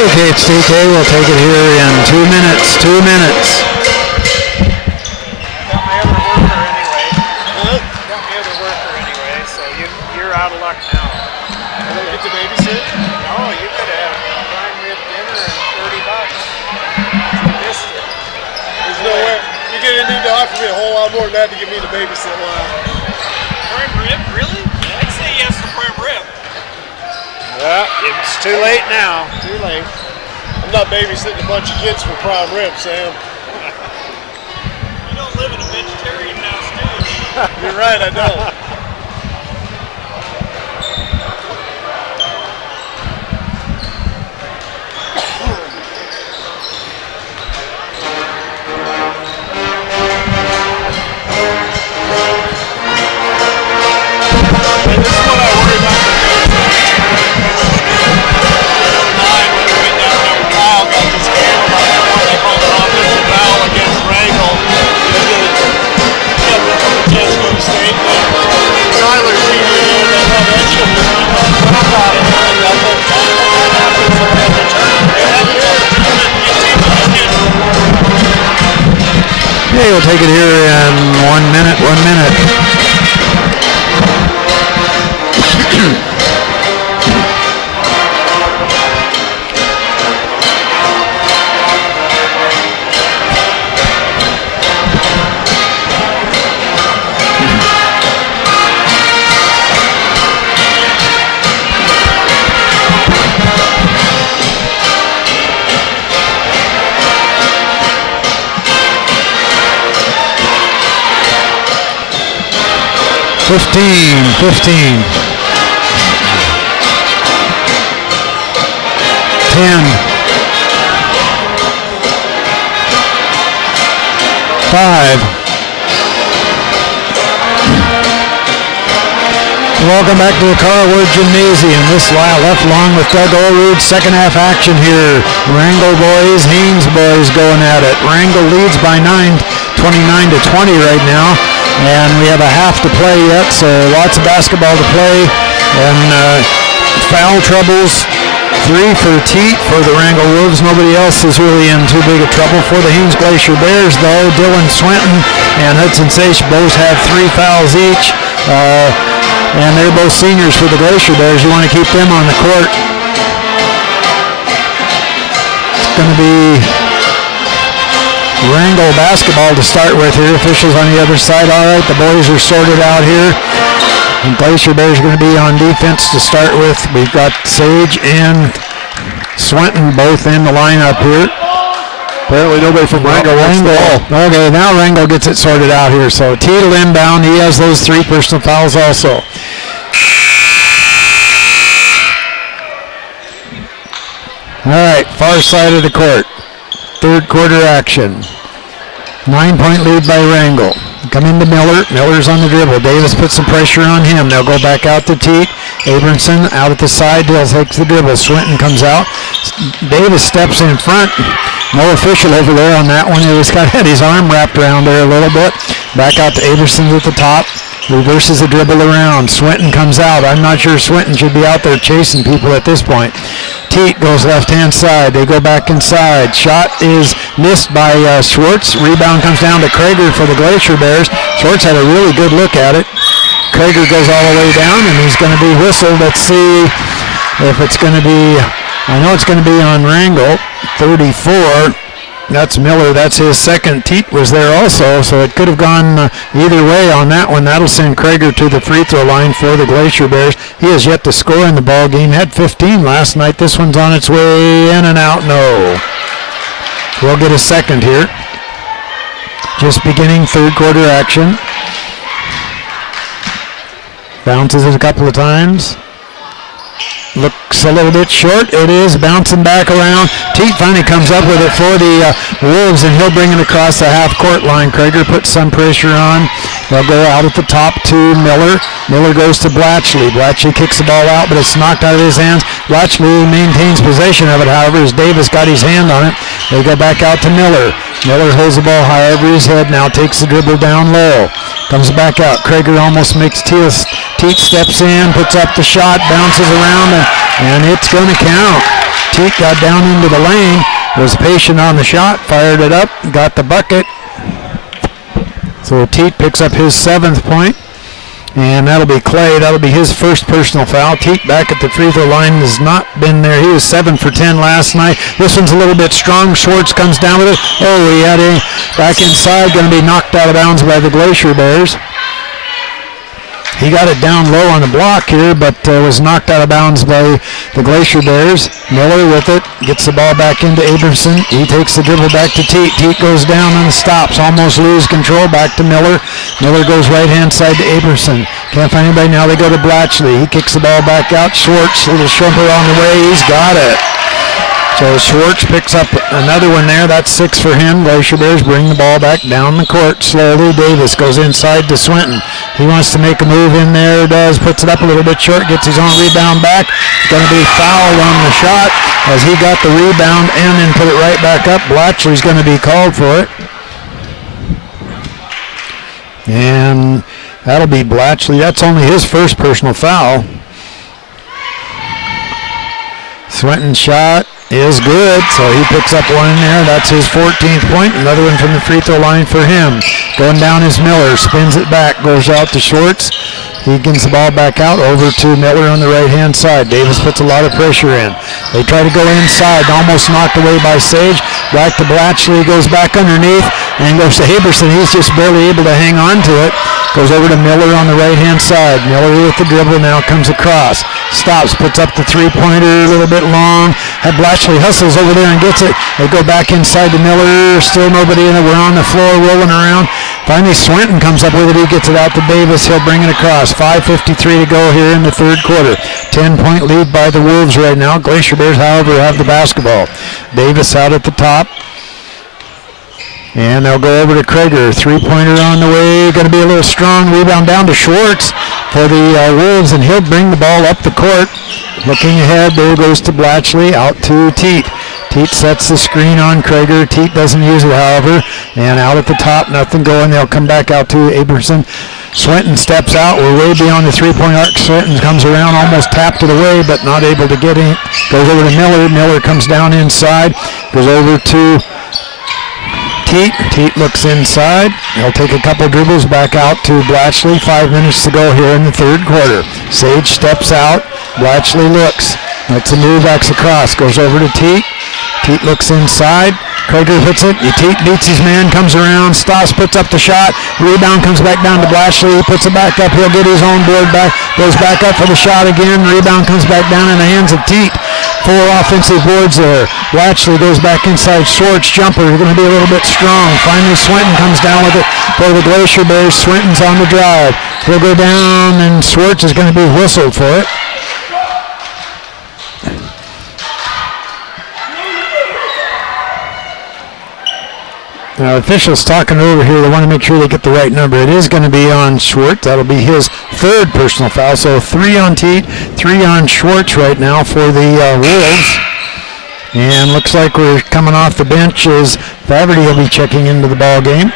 indicates TK will take it here in 2 minutes. 2 minutes. Got my other worker anyway. Got my other worker anyway, so you're out of luck now. I don't get to babysit? No, you could have prime rib dinner and $30. You missed it. There's no way. You're going to need to offer me a whole lot more than that to give me the babysit line. Prime rib? Really? I'd say yes to prime rib. Yeah. It's too late now. Too late. I'm not babysitting a bunch of kids for prime rib, Sam. You don't live in a vegetarian house, do you? You're right, I don't. And this is what I worry about. Kyle got this game about that one they called an offensive foul against Wrangell. State. Tyler senior, they have extra Hey, we'll take it here in 1 minute. 1 minute. 15. 10. 5. Welcome back to the Carlwood Gymnasium. This left long with Doug Olrud. Second half action here. Wrangell boys, Haines boys going at it. Wrangell leads by 9, 29-20 right now. And we have a half to play yet, so lots of basketball to play. And foul troubles. 3 for Teat for the Wrangell Wolves. Nobody else is really in too big of trouble. For the Haines Glacier Bears, though, Dylan Swinton and Hudson Sage both have 3 fouls each. And they're both seniors for the Glacier Bears. You want to keep them on the court. It's going to be Wrangell basketball to start with here. Officials on the other side. All right, the boys are sorted out here. And Glacier Bears are going to be on defense to start with. We've got Sage and Swinton both in the lineup here. Apparently nobody from Wrangell wants the ball. Okay, now Wrangell gets it sorted out here. So Teetle inbound. He has those 3 personal fouls also. All right, far side of the court. Third quarter action. 9-point lead by Wrangell. Come into Miller. Miller's on the dribble. Davis puts some pressure on him. They'll go back out to Teat. Abramson out at the side. Dale takes the dribble. Swinton comes out. Davis steps in front. No official over there on that one. He just had his arm wrapped around there a little bit. Back out to Abramson at the top. Reverses the dribble around. Swinton comes out. I'm not sure Swinton should be out there chasing people at this point. Teat goes left-hand side. They go back inside. Shot is missed by Schwartz. Rebound comes down to Krager for the Glacier Bears. Schwartz had a really good look at it. Krager goes all the way down, and he's going to be whistled. Let's see if it's going to be, I know it's going to be on Wrangell. 34. That's Miller. That's his second. Teat was there also, so it could have gone either way on that one. That'll send Krager to the free throw line for the Glacier Bears. He has yet to score in the ball game. Had 15 last night. This one's on its way in and out. No. We'll get a second here. Just beginning third quarter action. Bounces it a couple of times. Looks a little bit short. It is bouncing back around. Teat finally comes up with it for the Wolves, and he'll bring it across the half-court line. Krager puts some pressure on. They'll go out at the top to Miller. Miller goes to Blatchley. Blatchley kicks the ball out, but it's knocked out of his hands. Blatchley maintains possession of it, however, as Davis got his hand on it. They go back out to Miller. Miller holds the ball high over his head, now takes the dribble down low. Comes back out. Krager almost makes Teat steps in, puts up the shot, bounces around, and it's going to count. Teat got down into the lane, was patient on the shot, fired it up, got the bucket. So Teat picks up his 7th point. And that'll be Clay. That'll be his first personal foul. Teat back at the free throw line has not been there. He was 7 for 10 last night. This one's a little bit strong. Schwartz comes down with it. Oh, he had a back inside. Going to be knocked out of bounds by the Glacier Bears. He got it down low on the block here, but was knocked out of bounds by the Glacier Bears. Miller with it, gets the ball back into Abramson. He takes the dribble back to Teat. Teat goes down and stops, almost lose control, back to Miller. Miller goes right-hand side to Abramson. Can't find anybody now. They go to Blatchley. He kicks the ball back out. Schwartz, little shumper on the way. He's got it. So Schwartz picks up another one there. That's 6 for him. Glacier Bears bring the ball back down the court slowly. Davis goes inside to Swinton. He wants to make a move in there. Does. Puts it up a little bit short. Gets his own rebound back. Going to be fouled on the shot as he got the rebound and then put it right back up. Blatchley's going to be called for it. And that'll be Blatchley. That's only his first personal foul. Swinton's shot is good, so he picks up one in there. That's his 14th point. Another one from the free throw line for him. Going down is Miller, spins it back, goes out to Schwartz. He gets the ball back out over to Miller on the right-hand side. Davis puts a lot of pressure in. They try to go inside, almost knocked away by Sage. Back to Blatchley, goes back underneath, and goes to Haberson. He's just barely able to hang on to it. Goes over to Miller on the right-hand side. Miller with the dribble now comes across. Stops, puts up the three-pointer a little bit long. Had Blatchley hustles over there and gets it. They go back inside to Miller. Still nobody in it. We're on the floor rolling around. Finally, Swinton comes up with it. He gets it out to Davis. He'll bring it across. 5:53 to go here in the third quarter. 10-point lead by the Wolves right now. Glacier Bears, however, have the basketball. Davis out at the top. And they'll go over to Krager. Three-pointer on the way. Going to be a little strong. Rebound down to Schwartz for the Wolves, and he'll bring the ball up the court. Looking ahead, there goes to Blatchley. Out to Teat. Teat sets the screen on Krager. Teat doesn't use it, however. And out at the top, nothing going. They'll come back out to Aberson. Swinton steps out. We're way beyond the three-point arc. Swinton comes around, almost tapped it away, but not able to get in. Goes over to Miller. Miller comes down inside. Goes over to Teat. Teat looks inside. He'll take a couple dribbles back out to Blatchley. 5 minutes to go here in the third quarter. Sage steps out. Blatchley looks. Makes a move, backs across. Goes over to Teat. Teat looks inside. Krager hits it. Teat beats his man, comes around, stops, puts up the shot. Rebound comes back down to Blatchley. He puts it back up. He'll get his own board back. Goes back up for the shot again. Rebound comes back down in the hands of Teat. 4 offensive boards there. Blatchley goes back inside. Schwartz jumper. Going to be a little bit strong. Finally, Swinton comes down with it for the Glacier Bears. Swinton's on the drive. He'll go down, and Schwartz is going to be whistled for it. Now, officials talking over here, they want to make sure they get the right number. It is going to be on Schwartz. That'll be his third personal foul. So 3 on Teat, 3 on Schwartz right now for the Wolves. And looks like we're coming off the bench as Faverty will be checking into the ball game.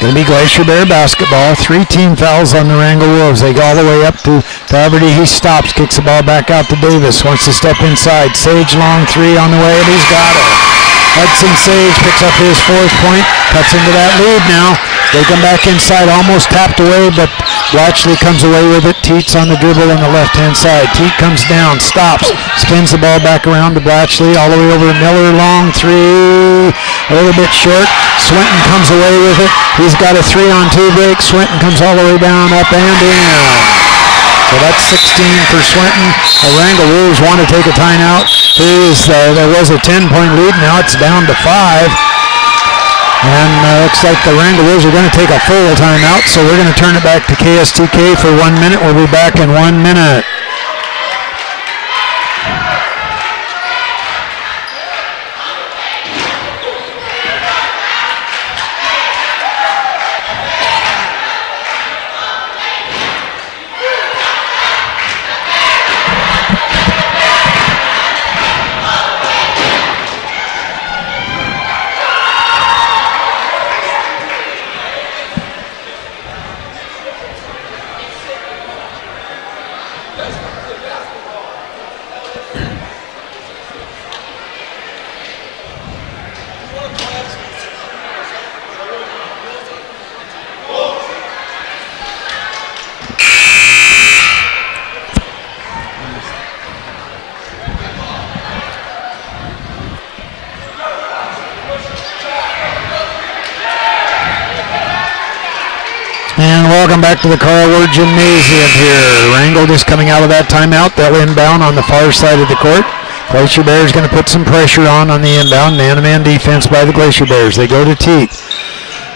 Going to be Glacier Bear basketball. 3 team fouls on the Wrangell Wolves. They go all the way up to Faverty. He stops, kicks the ball back out to Davis. Wants to step inside. Sage long 3 on the way, and he's got it. Hudson Sage picks up his 4th point, cuts into that lead now. They come back inside, almost tapped away, but Blatchley comes away with it. Teat's on the dribble on the left-hand side. Teat comes down, stops, spins the ball back around to Blatchley, all the way over to Miller. Long 3, a little bit short. Swinton comes away with it. He's got a 3-on-2 break. Swinton comes all the way down, up and in. So that's 16 for Swinton. The Wrangell Wolves want to take a timeout. There was a 10-point lead. Now it's down to 5. And looks like the Wrangell Wolves are going to take a full timeout. So we're going to turn it back to KSTK for 1 minute. We'll be back in 1 minute. And welcome back to the Carl Ward Gymnasium here. Wrangell just coming out of that timeout. They'll inbound on the far side of the court. Glacier Bears going to put some pressure on the inbound. Man-to-man defense by the Glacier Bears. They go to Teat.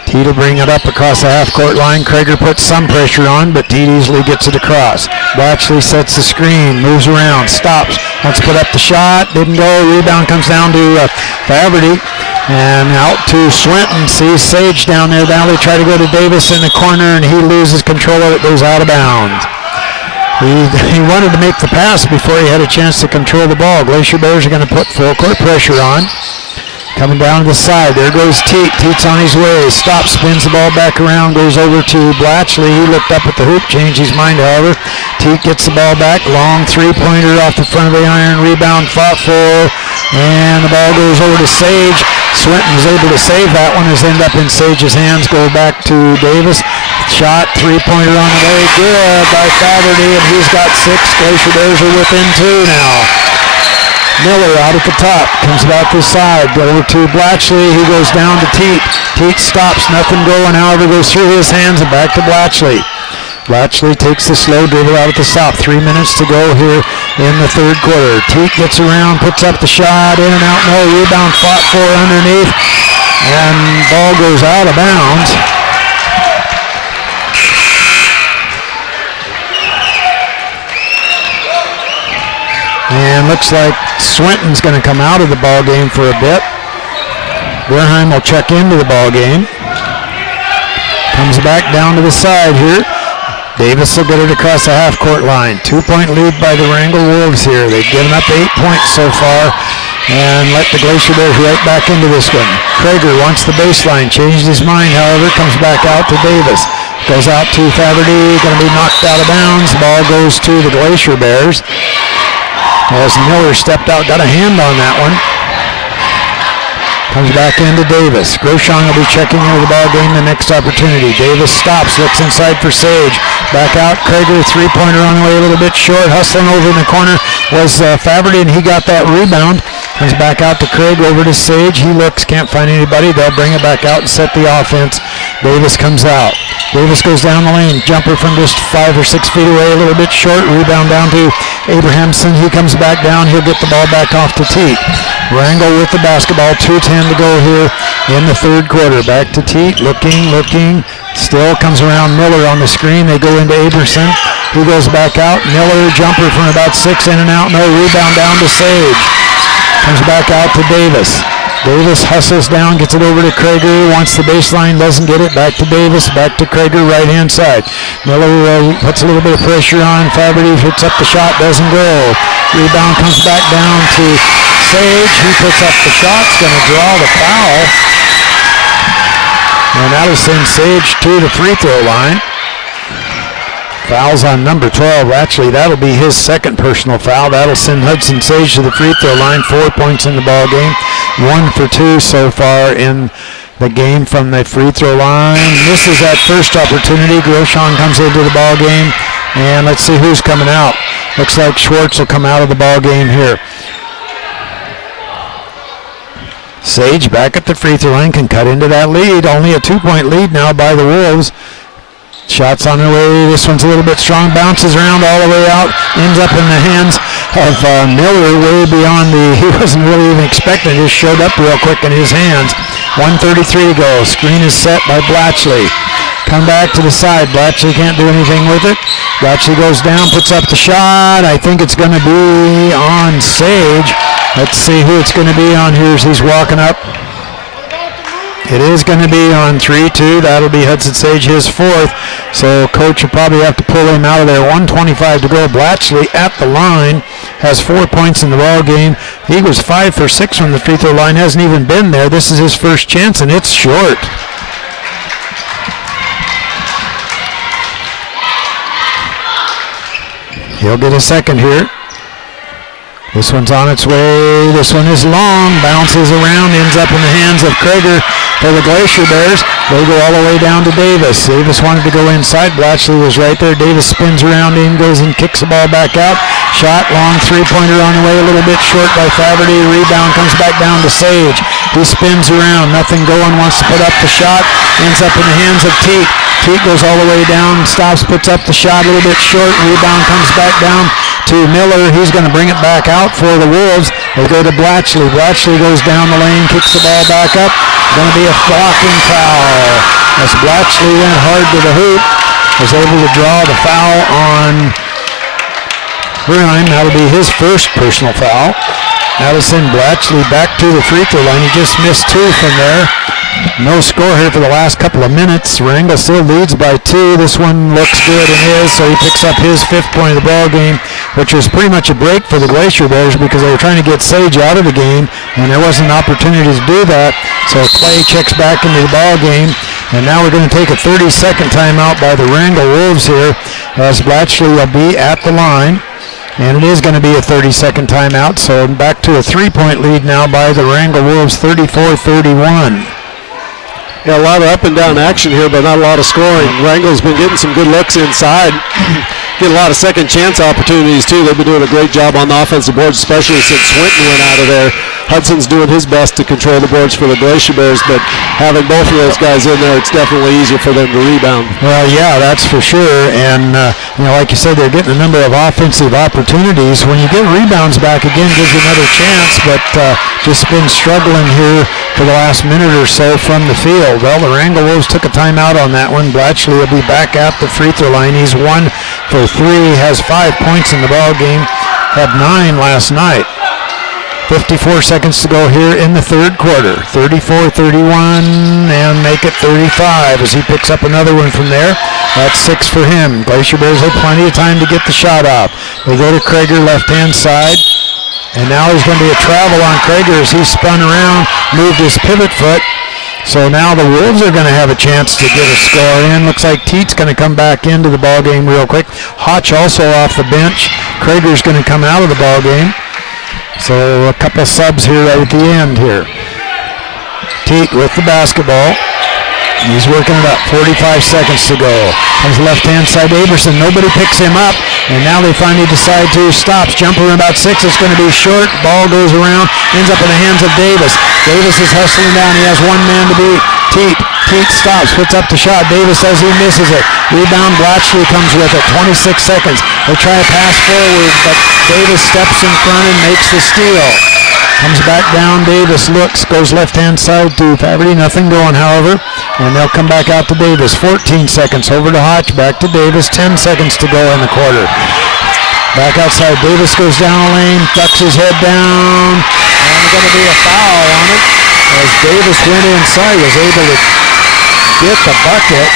Teat will bring it up across the half-court line. Krager puts some pressure on, but Teat easily gets it across. Blatchley sets the screen, moves around, stops, wants to put up the shot, didn't go. Rebound comes down to Faverty, and out to Swinton. Sees Sage down there. Now they try to go to Davis in the corner, and he loses control of it, goes out of bounds. He wanted to make the pass before he had a chance to control the ball. Glacier Bears are going to put full court pressure on. Coming down to the side, there goes Teat. Teat's on his way, stops, spins the ball back around, goes over to Blatchley. He looked up at the hoop, changed his mind, however. Teat gets the ball back, long three-pointer off the front of the iron, rebound fought for, and the ball goes over to Sage. Swinton was able to save that one, as end up in Sage's hands, go back to Davis. Shot, three-pointer on the way, good by Faverty, and he's got 6. Glacier Bears are within 2 now. Miller out at the top, comes about this side, over to Blatchley, he goes down to Teat. Teat stops, nothing going, however, goes through his hands and back to Blatchley. Blatchley takes the slow dribble out at the stop. 3 minutes to go here in the third quarter. Teat gets around, puts up the shot, in and out, no, rebound fought for underneath, and ball goes out of bounds. And looks like Swinton's going to come out of the ball game for a bit. Bernheim will check into the ball game. Comes back down to the side here. Davis will get it across the half-court line. 2-point lead by the Wrangell Wolves here. They've given up 8 points so far and let the Glacier Bears right back into this one. Krager wants the baseline. Changed his mind, however. Comes back out to Davis. Goes out to Faverty. Going to be knocked out of bounds. The ball goes to the Glacier Bears. As Miller stepped out, got a hand on that one. Comes back into Davis. Groshon will be checking into the ball game the next opportunity. Davis stops, looks inside for Sage. Back out, Krager, three-pointer on the way, a little bit short. Hustling over in the corner was Faverty, and he got that rebound. Comes back out to Craig, over to Sage. He looks, can't find anybody. They'll bring it back out and set the offense. Davis comes out. Davis goes down the lane. Jumper from just 5 or 6 feet away, a little bit short. Rebound down to Abrahamson. He comes back down. He'll get the ball back off to Teat. Wrangell with the basketball. 2:10 to go here in the third quarter. Back to Teat. Looking. Still comes around Miller on the screen. They go into Aberson. He goes back out. Miller, jumper from about 6, in and out. No, rebound down to Sage. Comes back out to Davis. Davis hustles down, gets it over to Krager, wants the baseline, doesn't get it, back to Davis, back to Krager, right-hand side. Miller puts a little bit of pressure on, Faverty hits up the shot, doesn't go. Rebound comes back down to Sage, he puts up the shot, it's going to draw the foul. And that'll send Sage to the free throw line. Fouls on number 12. Actually, that'll be his second personal foul. That'll send Hudson Sage to the free throw line. 4 points in the ball game. 1 for 2 so far in the game from the free throw line. Misses that first opportunity. Groshon comes into the ball game. And let's see who's coming out. Looks like Schwartz will come out of the ball game here. Sage back at the free throw line, can cut into that lead. Only a 2-point lead now by the Wolves. Shots on their way. This one's a little bit strong. Bounces around all the way out. Ends up in the hands of Miller way beyond he wasn't really even expecting it. Just showed up real quick in his hands. 1:33 to go. Screen is set by Blatchley. Come back to the side. Blatchley can't do anything with it. Blatchley goes down, puts up the shot. I think it's going to be on Sage. Let's see who it's going to be on here as he's walking up. It is going to be on 3-2. That'll be Hudson Sage, his 4th. So coach will probably have to pull him out of there. 1:25 to go. Blatchley at the line has 4 points in the ball game. He was 5 for 6 from the free throw line. Hasn't even been there. This is his first chance, and it's short. He'll get a second here. This one's on its way. This one is long, bounces around, ends up in the hands of Krager for the Glacier Bears. They go all the way down to Davis. Davis wanted to go inside. Blatchley was right there. Davis spins around in, goes and kicks the ball back out. Shot, long three-pointer on the way, a little bit short by Faverty. Rebound comes back down to Sage. He spins around, nothing going, wants to put up the shot. Ends up in the hands of Teague. Teague goes all the way down, stops, puts up the shot a little bit short. Rebound comes back down to Miller. He's going to bring it back out for the Wolves. They go to Blatchley. Blatchley goes down the lane, kicks the ball back up. Going to be a blocking foul. As Blatchley went hard to the hoop, was able to draw the foul on Brine. That'll be his first personal foul. Addison Blatchley back to the free throw line. He just missed 2 from there. No score here for the last couple of minutes. Wrangell still leads by 2. This one looks good and is, so he picks up his 5th point of the ball game, which was pretty much a break for the Glacier Bears because they were trying to get Sage out of the game, and there wasn't an opportunity to do that. So Clay checks back into the ball game, and now we're going to take a 30-second timeout by the Wrangell Wolves here, as Blatchley will be at the line. And it is going to be a 30-second timeout, so back to a 3-point lead now by the Wrangell Wolves, 34-31. Yeah, a lot of up and down action here, but not a lot of scoring. Wrangell's been getting some good looks inside. Get a lot of second chance opportunities too. They've been doing a great job on the offensive boards, especially since Swinton went out of there. Hudson's doing his best to control the boards for the Glacier Bears, but having both of those guys in there, it's definitely easier for them to rebound. Well, yeah, that's for sure. And, like you said, they're getting a number of offensive opportunities. When you get rebounds back again, gives you another chance, but just been struggling here for the last minute or so from the field. Well, the Wrangell Wolves took a timeout on that one. Blatchley will be back at the free throw line. He's 1 for 3, has 5 points in the ball game, had 9 last night. 54 seconds to go here in the third quarter. 34-31 and make it 35 as he picks up another one from there. That's 6 for him. Glacier Bears had plenty of time to get the shot off. They go to Krager left-hand side. And now there's going to be a travel on Krager as he spun around, moved his pivot foot. So now the Wolves are going to have a chance to get a score in. Looks like Teet's going to come back into the ball game real quick. Hotch also off the bench. Krager's going to come out of the ball game. So a couple subs here right at the end here. Teet with the basketball. He's working it up. 45 seconds to go. Comes left-hand side Aberson. Nobody picks him up. And now they finally decide to stop. Jumper about 6. It's going to be short. Ball goes around. Ends up in the hands of Davis. Davis is hustling down. He has one man to beat. Teet. Teet stops. Puts up the shot. Davis says he misses it. Rebound. Blatchley comes with it. 26 seconds. They try to pass forward, but Davis steps in front and makes the steal. Comes back down, Davis looks, goes left-hand side to Faverty, nothing going, however, and they'll come back out to Davis. 14 seconds, over to Hotch, back to Davis, 10 seconds to go in the quarter. Back outside, Davis goes down the lane, ducks his head down, and there's going to be a foul on it, as Davis went inside, was able to get the bucket.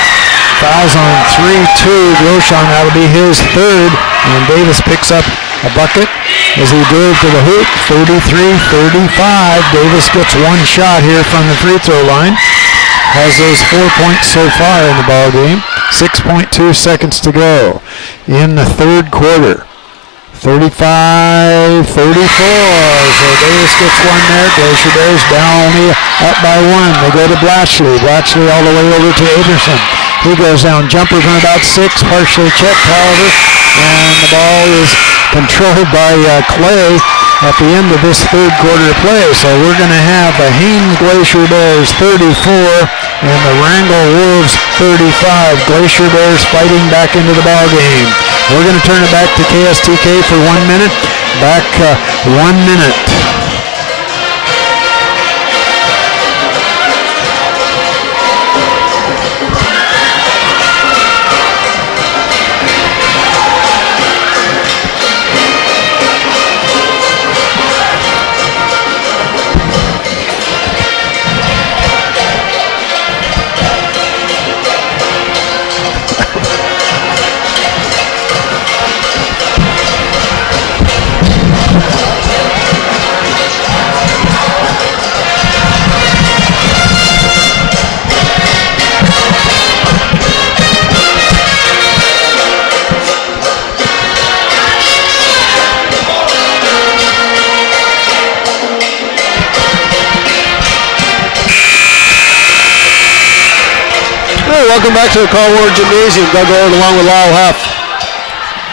Fouls on 3-2, Groshon, that'll be his third, and Davis picks up a bucket as he drove to the hoop. 33-35. Davis gets one shot here from the free throw line. Has those 4 points so far in the ball game. 6.2 seconds to go in the third quarter. 35-34. So Davis gets one there. Glacier Bears down only up by 1. They go to Blatchley. Blatchley all the way over to Aberson. He goes down. Jumper from about 6. Partially checked, however. And the ball is controlled by Clay at the end of this third quarter play. So we're going to have the Haines Glacier Bears 34 and the Wrangell Wolves 35. Glacier Bears fighting back into the ball game. We're going to turn it back to KSTK for 1 minute. Back 1 minute. Hey, welcome back to the Caldwell Gymnasium. Doug Ord along with Lyle Huff.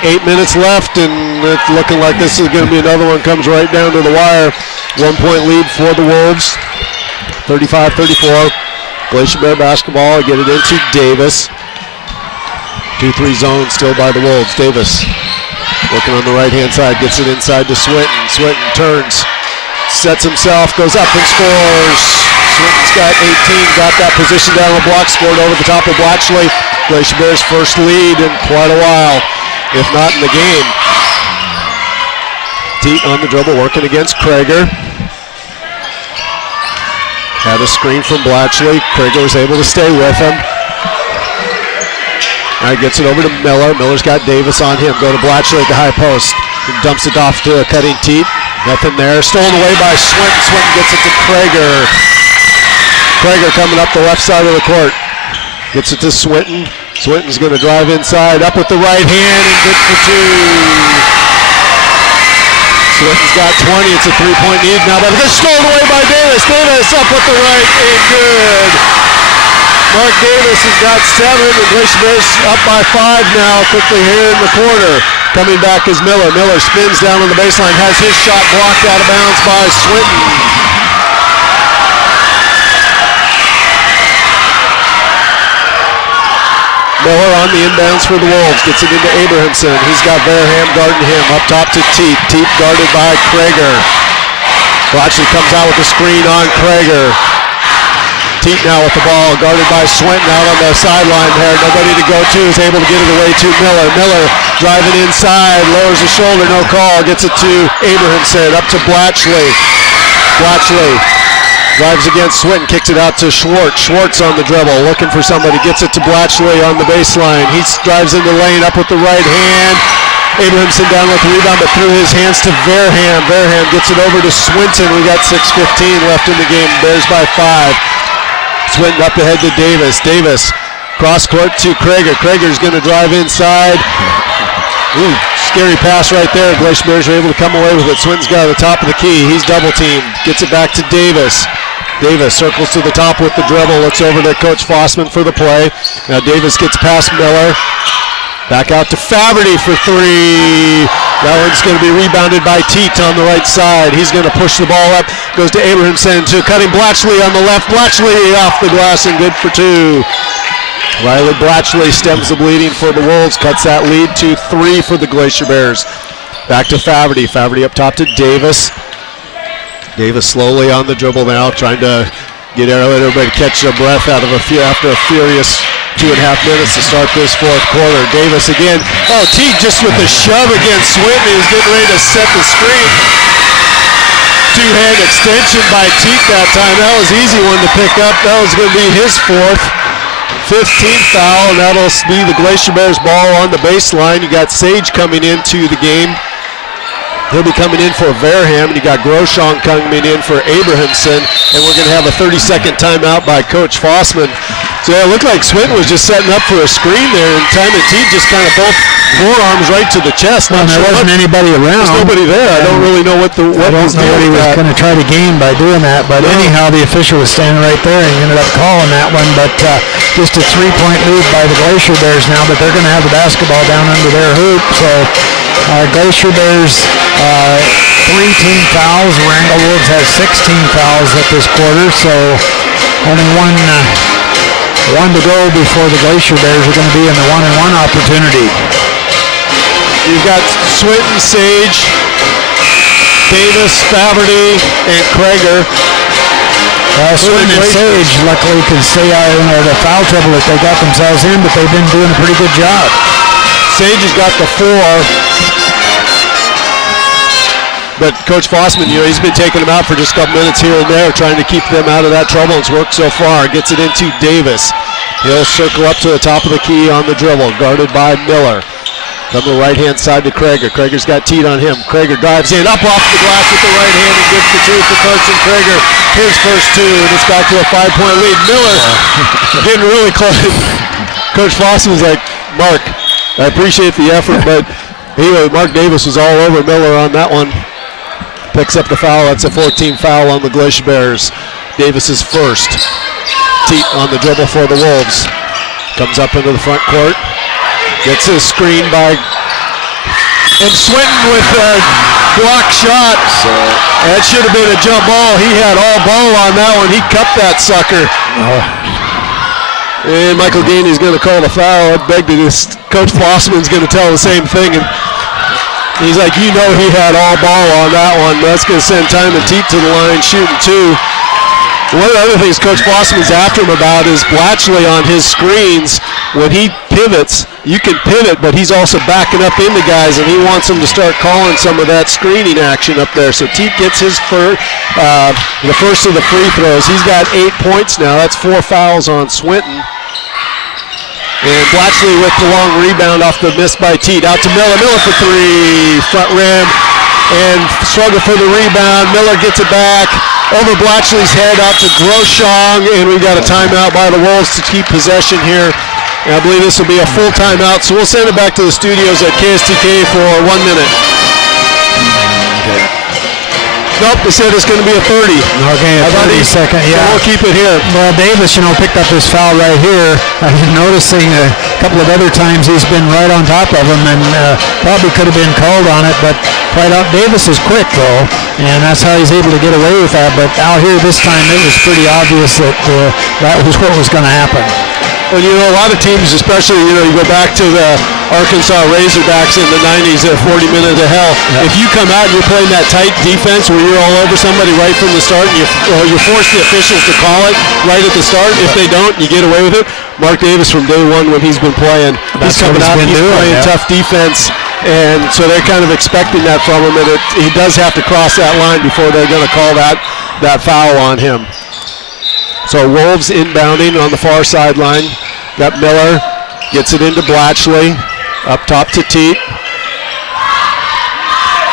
8 minutes left, and it's looking like this is going to be another one. Comes right down to the wire. 1 point lead for the Wolves. 35-34. Glacier Bear basketball. Get it into Davis. 2-3 zone still by the Wolves. Davis working on the right-hand side. Gets it inside to Swinton. Swinton turns. Sets himself. Goes up and scores. Swinton's got 18. Got that position down the block. Scored over the top of Blatchley. Glacier Bears' first lead in quite a while, if not in the game. Teat on the dribble, working against Krager. Had a screen from Blatchley. Krager was able to stay with him. Now he gets it over to Miller. Miller's got Davis on him. Go to Blatchley at the high post. He dumps it off to a cutting Teat. Nothing there. Stolen away by Swinton. Swinton gets it to Krager. Krager coming up the left side of the court. Gets it to Swinton. Swinton's going to drive inside. Up with the right hand and good for two. Swinton's got 20. It's a 3-point lead now. But it's stolen away by Davis. Davis up with the right and good. Mark Davis has got 7. The Glacier Bears up by 5 now. Quickly here in the corner. Coming back is Miller. Miller spins down on the baseline. Has his shot blocked out of bounds by Swinton. Miller on the inbounds for the Wolves. Gets it into Abrahamson. He's got Verham guarding him. Up top to Teat. Teat guarded by Krager. Blatchley comes out with the screen on Krager. Teat now with the ball, guarded by Swinton out on the sideline there. Nobody to go to. Is able to get it away to Miller. Miller driving inside. Lowers the shoulder. No call. Gets it to Abrahamson. Up to Blatchley. Blatchley drives against Swinton, kicks it out to Schwartz. Schwartz on the dribble, looking for somebody, gets it to Blatchley on the baseline. He drives in the lane, up with the right hand. Abrahamson down with the rebound, but through his hands to Verham. Verham gets it over to Swinton. We got 6:15 left in the game. Bears by 5. Swinton up ahead to Davis. Davis cross court to Krager. Krager's going to drive inside. Ooh, scary pass right there. Glacier Bears are able to come away with it. Swinton's got the top of the key. He's double teamed. Gets it back to Davis. Davis circles to the top with the dribble. Looks over to Coach Fossman for the play. Now Davis gets past Miller. Back out to Faberty for 3. That one's going to be rebounded by Teat on the right side. He's going to push the ball up. Goes to Abrahamson to cutting Blatchley on the left. Blatchley off the glass and good for 2. Riley Blatchley stems the bleeding for the Wolves. Cuts that lead to 3 for the Glacier Bears. Back to Faberty. Faberty up top to Davis. Davis slowly on the dribble now, trying to get everybody to catch their breath out of after a furious 2.5 minutes to start this fourth quarter. Davis again. Oh, Teague just with a shove against Swinton. He was getting ready to set the screen. 2-hand extension by Teague that time. That was an easy one to pick up. That was going to be his 4th. 15th foul, and that'll be the Glacier Bears ball on the baseline. You got Sage coming into the game. He'll be coming in for Verham, and you got Groshong coming in for Abrahamson, and we're going to have a 30-second timeout by Coach Fossman. So yeah, it looked like Swinton was just setting up for a screen there, and time and Teague just kind of both forearms right to the chest. Well, there wasn't anybody around. There's nobody there. I don't really know what I don't know what he was going to try to gain by doing that, but anyhow, the official was standing right there, and he ended up calling that one. But just a 3-point lead by the Glacier Bears now, but they're going to have the basketball down under their hoop. So Glacier Bears, 3 team fouls. Wrangell Wolves has 16 fouls at this quarter, so only one to go before the Glacier Bears are going to be in the 1-and-1 opportunity. You've got Swinton, Sage, Davis, Faberty, and Krager. Swinton and Sage luckily can stay out of the foul trouble that they got themselves in, but they've been doing a pretty good job. Sage has got the 4. But Coach Fossman, he's been taking them out for just a couple minutes here and there, trying to keep them out of that trouble. It's worked so far. Gets it into Davis. He'll circle up to the top of the key on the dribble, guarded by Miller. From the right-hand side to Krager. Krager's got Teat on him. Krager dives in, up off the glass with the right hand, and good for 2 for Carson Krager. His first 2, and it's back to a 5-point lead. Miller getting really close. Coach Fossman was like, Mark, I appreciate the effort, but Mark Davis was all over Miller on that one. Picks up the foul. That's a 14 foul on the Glacier Bears. Davis's first. Teat on the dribble for the Wolves. Comes up into the front court. Gets a screen by, and Swinton with a block shot. So that should have been a jump ball. He had all ball on that one. He cupped that sucker. And Michael Gainey's going to call the foul. I beg to this. Coach Flossman's going to tell the same thing. And he's like, you know, he had all ball on that one. That's going to send Timon Teat to the line shooting 2. One of the other things Coach Flossman's after him about is Blatchley on his screens. When he pivots, you can pivot, but he's also backing up into guys, and he wants them to start calling some of that screening action up there. So Teat gets his the first of the free throws. He's got 8 points now. That's 4 fouls on Swinton. And Blatchley with the long rebound off the miss by Teat. Out to Miller. Miller for 3. Front rim. And struggle for the rebound. Miller gets it back. Over Blatchley's head out to Groshong. And we've got a timeout by the Wolves to keep possession here. And I believe this will be a full timeout. So we'll send it back to the studios at KSTK for 1 minute. Nope, they said it's going to be a 30. Okay, a 30-second, yeah. So we'll keep it here. Well, Davis, picked up his foul right here. I've been noticing a couple of other times he's been right on top of him, and probably could have been called on it, but right out. Davis is quick, though, and that's how he's able to get away with that. But out here this time, it was pretty obvious that that was what was going to happen. Well, a lot of teams, especially, you go back to the Arkansas Razorbacks in the 90s at 40 minutes of hell. Yeah. If you come out and you're playing that tight defense where you're all over somebody right from the start, and you force the officials to call it right at the start. If they don't, you get away with it. Mark Davis from day one when he's been playing, he's coming out, he's playing tough defense, and so they're kind of expecting that from him, and he does have to cross that line before they're going to call that foul on him. So Wolves inbounding on the far sideline. Got Miller, gets it into Blatchley. Up top to Teat.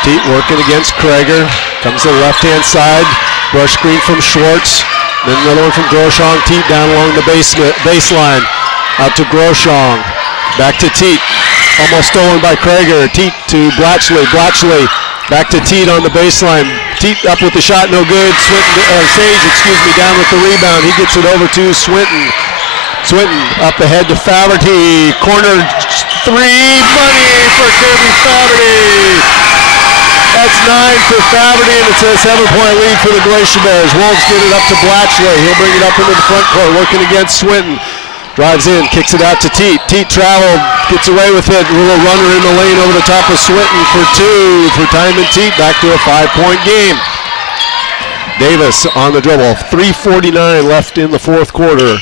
Teat working against Krager. Comes to the left-hand side. Brush screen from Schwartz. Then another one from Groshong. Teat down along the baseline. Out to Groshong. Back to Teat. Almost stolen by Krager. Teat to Blatchley. Blatchley back to Teat on the baseline. Teat up with the shot, no good. Sage, down with the rebound. He gets it over to Swinton. Swinton up ahead to Faverty. Corner 3, money for Kirby Faverty. That's 9 for Faverty, and it's a 7-point lead for the Glacier Bears. Wolves get it up to Blatchley. He'll bring it up into the front court, working against Swinton. Drives in, kicks it out to Teat. Teat traveled, gets away with it. A little runner in the lane over the top of Swinton for 2 for Timon Teat. Back to a 5-point game. Davis on the dribble. 3:49 left in the fourth quarter.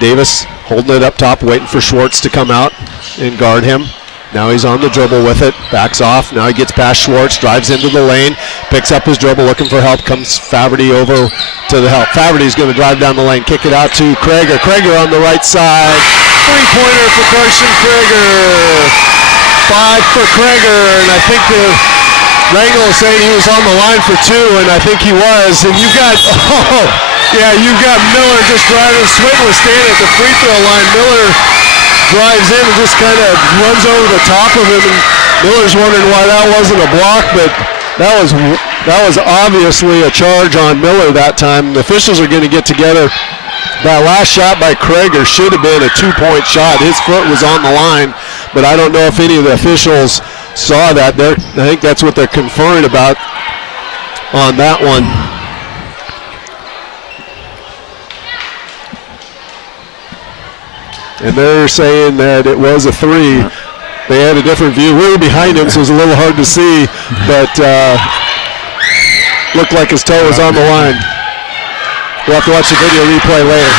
Davis holding it up top, waiting for Schwartz to come out and guard him. Now he's on the dribble with it, backs off. Now he gets past Schwartz, drives into the lane, picks up his dribble, looking for help. Comes Faverty over to the help. Faverty's going to drive down the lane, kick it out to Krager. Krager on the right side. 3-pointer for Carson Krager. 5 for Krager, and I think Wrangell is saying he was on the line for 2, and I think he was. And you've got, you've got Miller just driving. Swinton was standing at the free throw line. Miller drives in and just kind of runs over the top of him, and Miller's wondering why that wasn't a block, but that was obviously a charge on Miller that time. The officials are going to get together. That last shot by Krager should have been a 2-point shot. His foot was on the line, but I don't know if any of the officials saw that. I think that's what they're conferring about on that one. And they're saying that it was a 3. They had a different view. We were behind him, so it was a little hard to see, but looked like his toe was on the line. We'll have to watch the video replay later.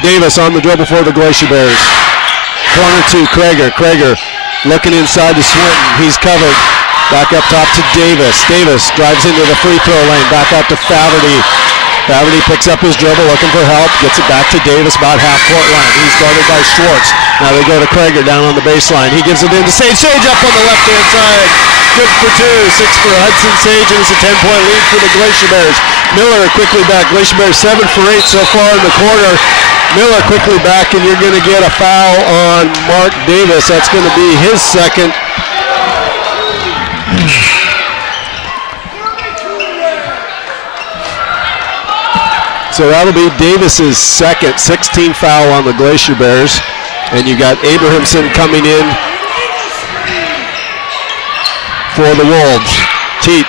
Davis on the dribble for the Glacier Bears. Corner 2, Krager. Krager looking inside to Swinton. He's covered. Back up top to Davis. Davis drives into the free throw lane. Back out to Faverty. Faverty picks up his dribble, looking for help, gets it back to Davis, about half-court line. He's guarded by Schwartz. Now they go to Krager down on the baseline. He gives it in to Sage. Sage up on the left-hand side. Good for 2, 6 for Hudson Sage, and it's a 10-point lead for the Glacier Bears. Miller quickly back. Glacier Bears 7 for 8 so far in the quarter. Miller quickly back, and you're going to get a foul on Mark Davis. That's going to be his second. So that'll be Davis's second, 16th foul on the Glacier Bears. And you got Abrahamson coming in for the Wolves. Teat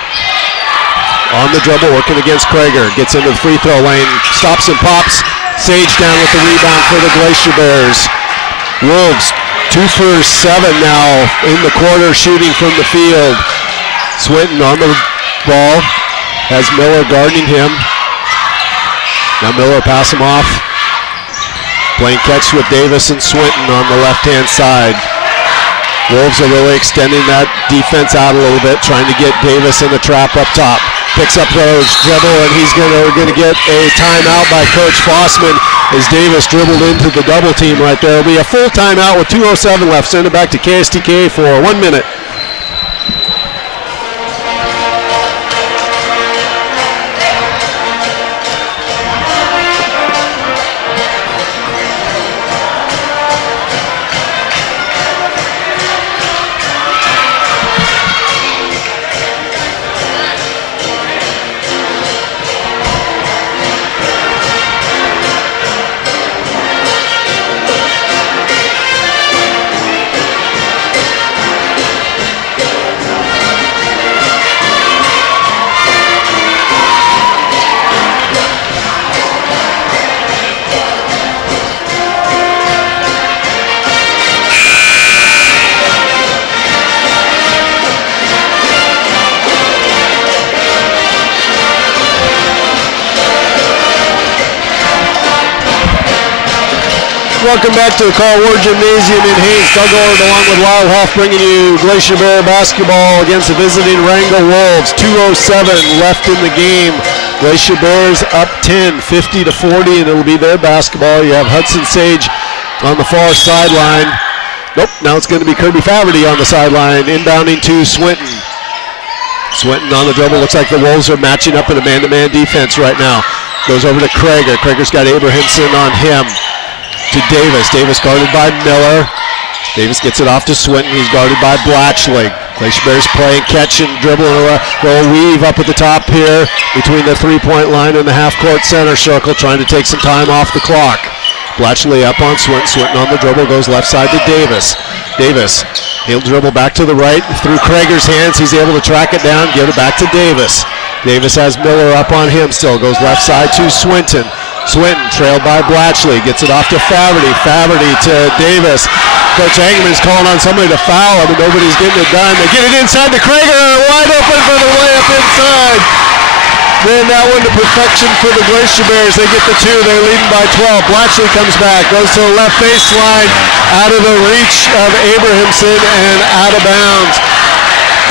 on the dribble, working against Krager. Gets into the free throw lane, stops and pops. Sage down with the rebound for the Glacier Bears. Wolves 2 for 7 now in the quarter, shooting from the field. Swinton on the ball, has Miller guarding him. Now Miller pass him off. Playing catch with Davis and Swinton on the left-hand side. Wolves are really extending that defense out a little bit, trying to get Davis in the trap up top. Picks up those dribble, and he's going to get a timeout by Coach Fossman as Davis dribbled into the double team right there. It'll be a full timeout with 2:07 left. Send it back to KSTK for 1 minute. Welcome back to the Carl Ward Gymnasium in Haines. Doug Ord along with Lyle Huff bringing you Glacier Bear basketball against the visiting Wrangell Wolves. 2:07 left in the game. Glacier Bears up 10, 50-40, and it'll be their basketball. You have Hudson Sage on the far sideline. Nope, now it's going to be Kirby Faverty on the sideline, inbounding to Swinton. Swinton on the dribble. Looks like the Wolves are matching up in a man-to-man defense right now. Goes over to Krager. Krager's got Abrahamson on him. To Davis. Davis guarded by Miller. Davis gets it off to Swinton. He's guarded by Blatchley. Glacier Bears playing catch and dribble. They'll weave up at the top here between the three-point line and the half-court center circle, trying to take some time off the clock. Blatchley up on Swinton. Swinton on the dribble, goes left side to Davis. Davis, he'll dribble back to the right through Krager's hands. He's able to track it down, give it back to Davis. Davis has Miller up on him still, goes left side to Swinton. Swinton trailed by Blatchley, gets it off to Faverty. Faverty to Davis. Coach Engelman's calling on somebody to foul him, and nobody's getting it done. They get it inside to Krager, wide open for the layup inside. Then that one to perfection for the Glacier Bears. They get the 2, they're leading by 12. Blatchley comes back, goes to the left baseline, out of the reach of Abrahamson and out of bounds.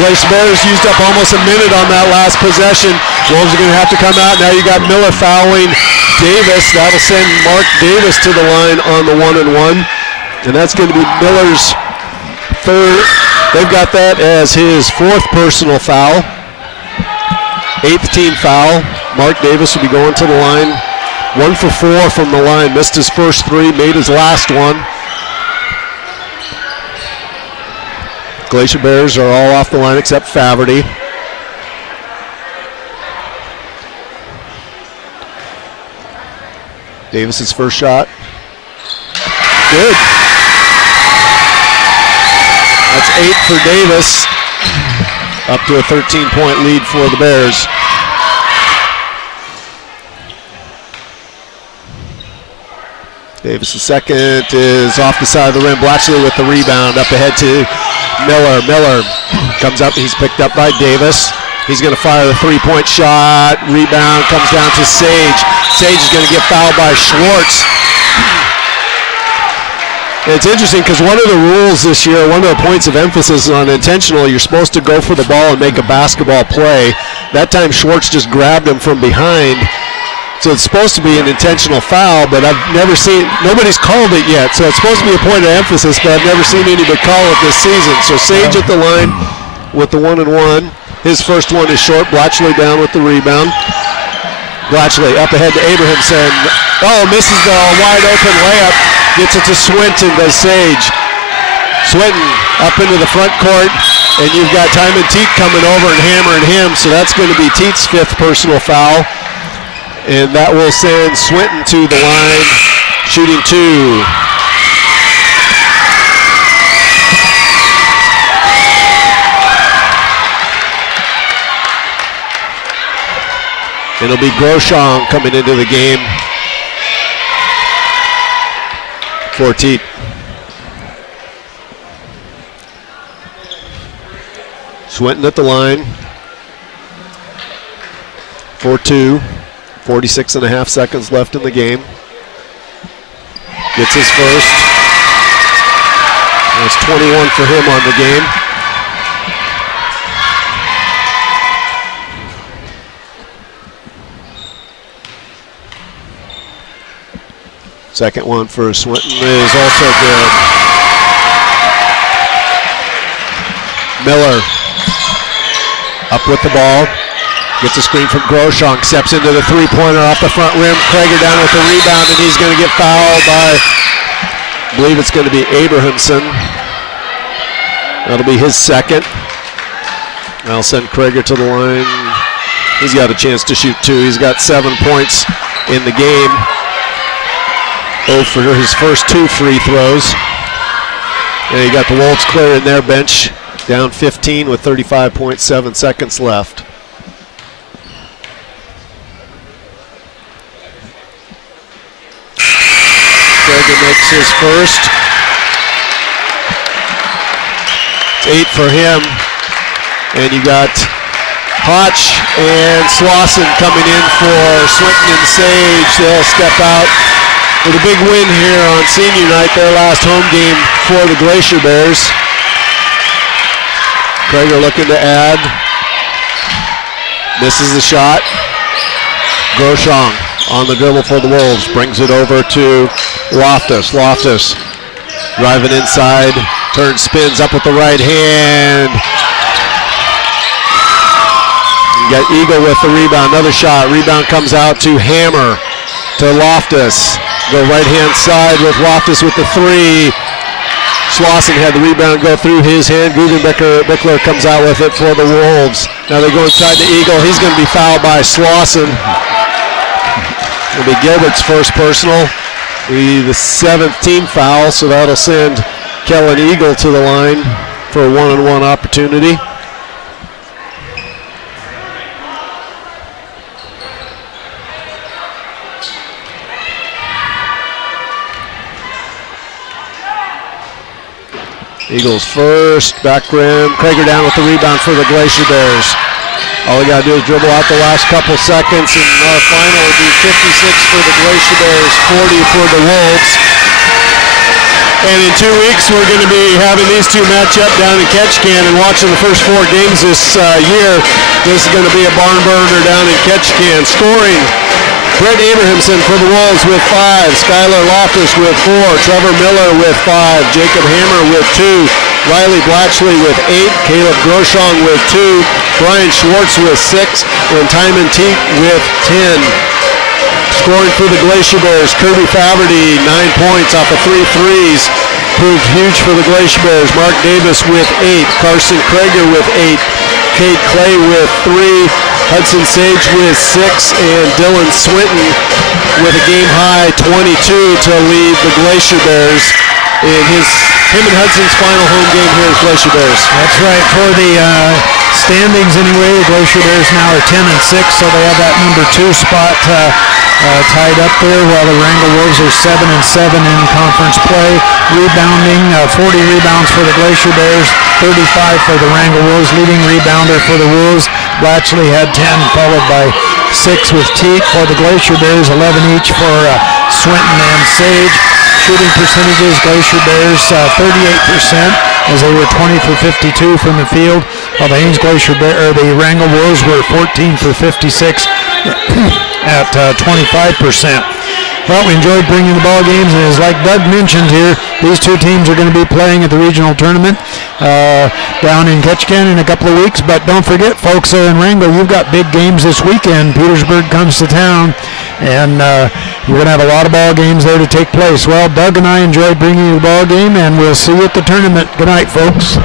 Glacier Bears used up almost a minute on that last possession. Wolves are going to have to come out. Now you got Miller fouling Davis. That'll send Mark Davis to the line on the 1-and-1. And that's going to be Miller's third. They've got that as his 4th personal foul. 8th team foul. Mark Davis will be going to the line. 1 for 4 from the line. Missed his first 3, made his last one. Glacier Bears are all off the line except Faverty. Davis's first shot. Good. That's 8 for Davis. Up to a 13-point lead for the Bears. Davis' second is off the side of the rim. Blatchley with the rebound. Up ahead to Miller. Miller comes up. He's picked up by Davis. He's going to fire the 3-point shot. Rebound comes down to Sage. Sage is going to get fouled by Schwartz. It's interesting because one of the rules this year, one of the points of emphasis on intentional, you're supposed to go for the ball and make a basketball play. That time Schwartz just grabbed him from behind. So it's supposed to be an intentional foul, but I've never seen, nobody's called it yet. So it's supposed to be a point of emphasis, but I've never seen anybody call it this season. So Sage at the line with the 1-and-1. His first one is short. Blatchley down with the rebound. Blatchley up ahead to Abrahamson. Oh, misses the wide open layup. Gets it to Swinton, does Sage. Swinton up into the front court, and you've got Timon Teat coming over and hammering him. So that's going to be Teat's 5th personal foul. And that will send Swinton to the line, shooting 2. It'll be Groshong coming into the game for Teat. Swinton at the line for 2. 46 and a half seconds left in the game. Gets his first. That's 21 for him on the game. Second one for Swinton is also good. Miller up with the ball. Gets a screen from Groshong, steps into the three-pointer off the front rim. Krager down with the rebound, and he's going to get fouled by, I believe it's going to be Abrahamson. That'll be his second. I'll send Krager to the line. He's got a chance to shoot 2. He's got 7 points in the game. 0 for his first 2 free throws. And you got the Wolves clearing their bench, down 15 with 35.7 seconds left. Krager makes his first. It's 8 for him. And you got Hotch and Slauson coming in for Swinton and Sage. They'll step out with a big win here on senior night, their last home game for the Glacier Bears. Krager looking to add. Misses the shot. Groshong on the dribble for the Wolves. Brings it over to Loftus. Loftus driving inside. Turns, spins up with the right hand. You got Eagle with the rebound. Another shot. Rebound comes out to Hammer. To Loftus. Go right hand side with Loftus with the 3. Slauson had the rebound go through his hand. Guggenbickler comes out with it for the Wolves. Now they go inside to Eagle. He's going to be fouled by Slauson. It'll be Gilbert's first personal. The 7th team foul, so that'll send Kellen Eagle to the line for a one-on-one opportunity. Eagles first, back rim. Krager down with the rebound for the Glacier Bears. All we got to do is dribble out the last couple seconds, and our final will be 56 for the Glacier Bears, 40 for the Wolves. And in 2 weeks, we're going to be having these two match up down in Ketchikan and watching the first 4 games this year. This is going to be a barn burner down in Ketchikan. Scoring, Brett Abrahamson for the Wolves with 5, Skylar Loftus with 4, Trevor Miller with 5, Jacob Hammer with 2, Riley Blatchley with 8, Caleb Groshong with 2, Brian Schwartz with 6, and Timon Teague with 10. Scoring for the Glacier Bears, Kirby Faberty, 9 points off of 3 threes. Proved huge for the Glacier Bears. Mark Davis with 8, Carson Krager with 8, Kate Clay with 3, Hudson Sage with 6, and Dylan Swinton with a game-high 22 to lead the Glacier Bears in him and Hudson's final home game here as Glacier Bears. That's right. For the standings anyway, the Glacier Bears now are 10 and 6, so they have that number 2 spot tied up there, while the Wrangell Wolves are 7 and 7 in conference play. Rebounding, 40 rebounds for the Glacier Bears, 35 for the Wrangell Wolves. Leading rebounder for the Wolves, Blatchley had 10, followed by 6 with Teague. For the Glacier Bears, 11 each for Swinton and Sage. Shooting percentages, Glacier Bears 38%, as they were 20 for 52 from the field, while the the Wrangell Wolves were 14 for 56 at 25%. Well, we enjoyed bringing the ball games, and as like Doug mentioned here, these two teams are going to be playing at the regional tournament down in Ketchikan in a couple of weeks. But don't forget, folks, in Wrangell, you've got big games this weekend. Petersburg comes to town, and you're going to have a lot of ball games there to take place. Well, Doug and I enjoyed bringing you the ball game, and we'll see you at the tournament. Good night, folks.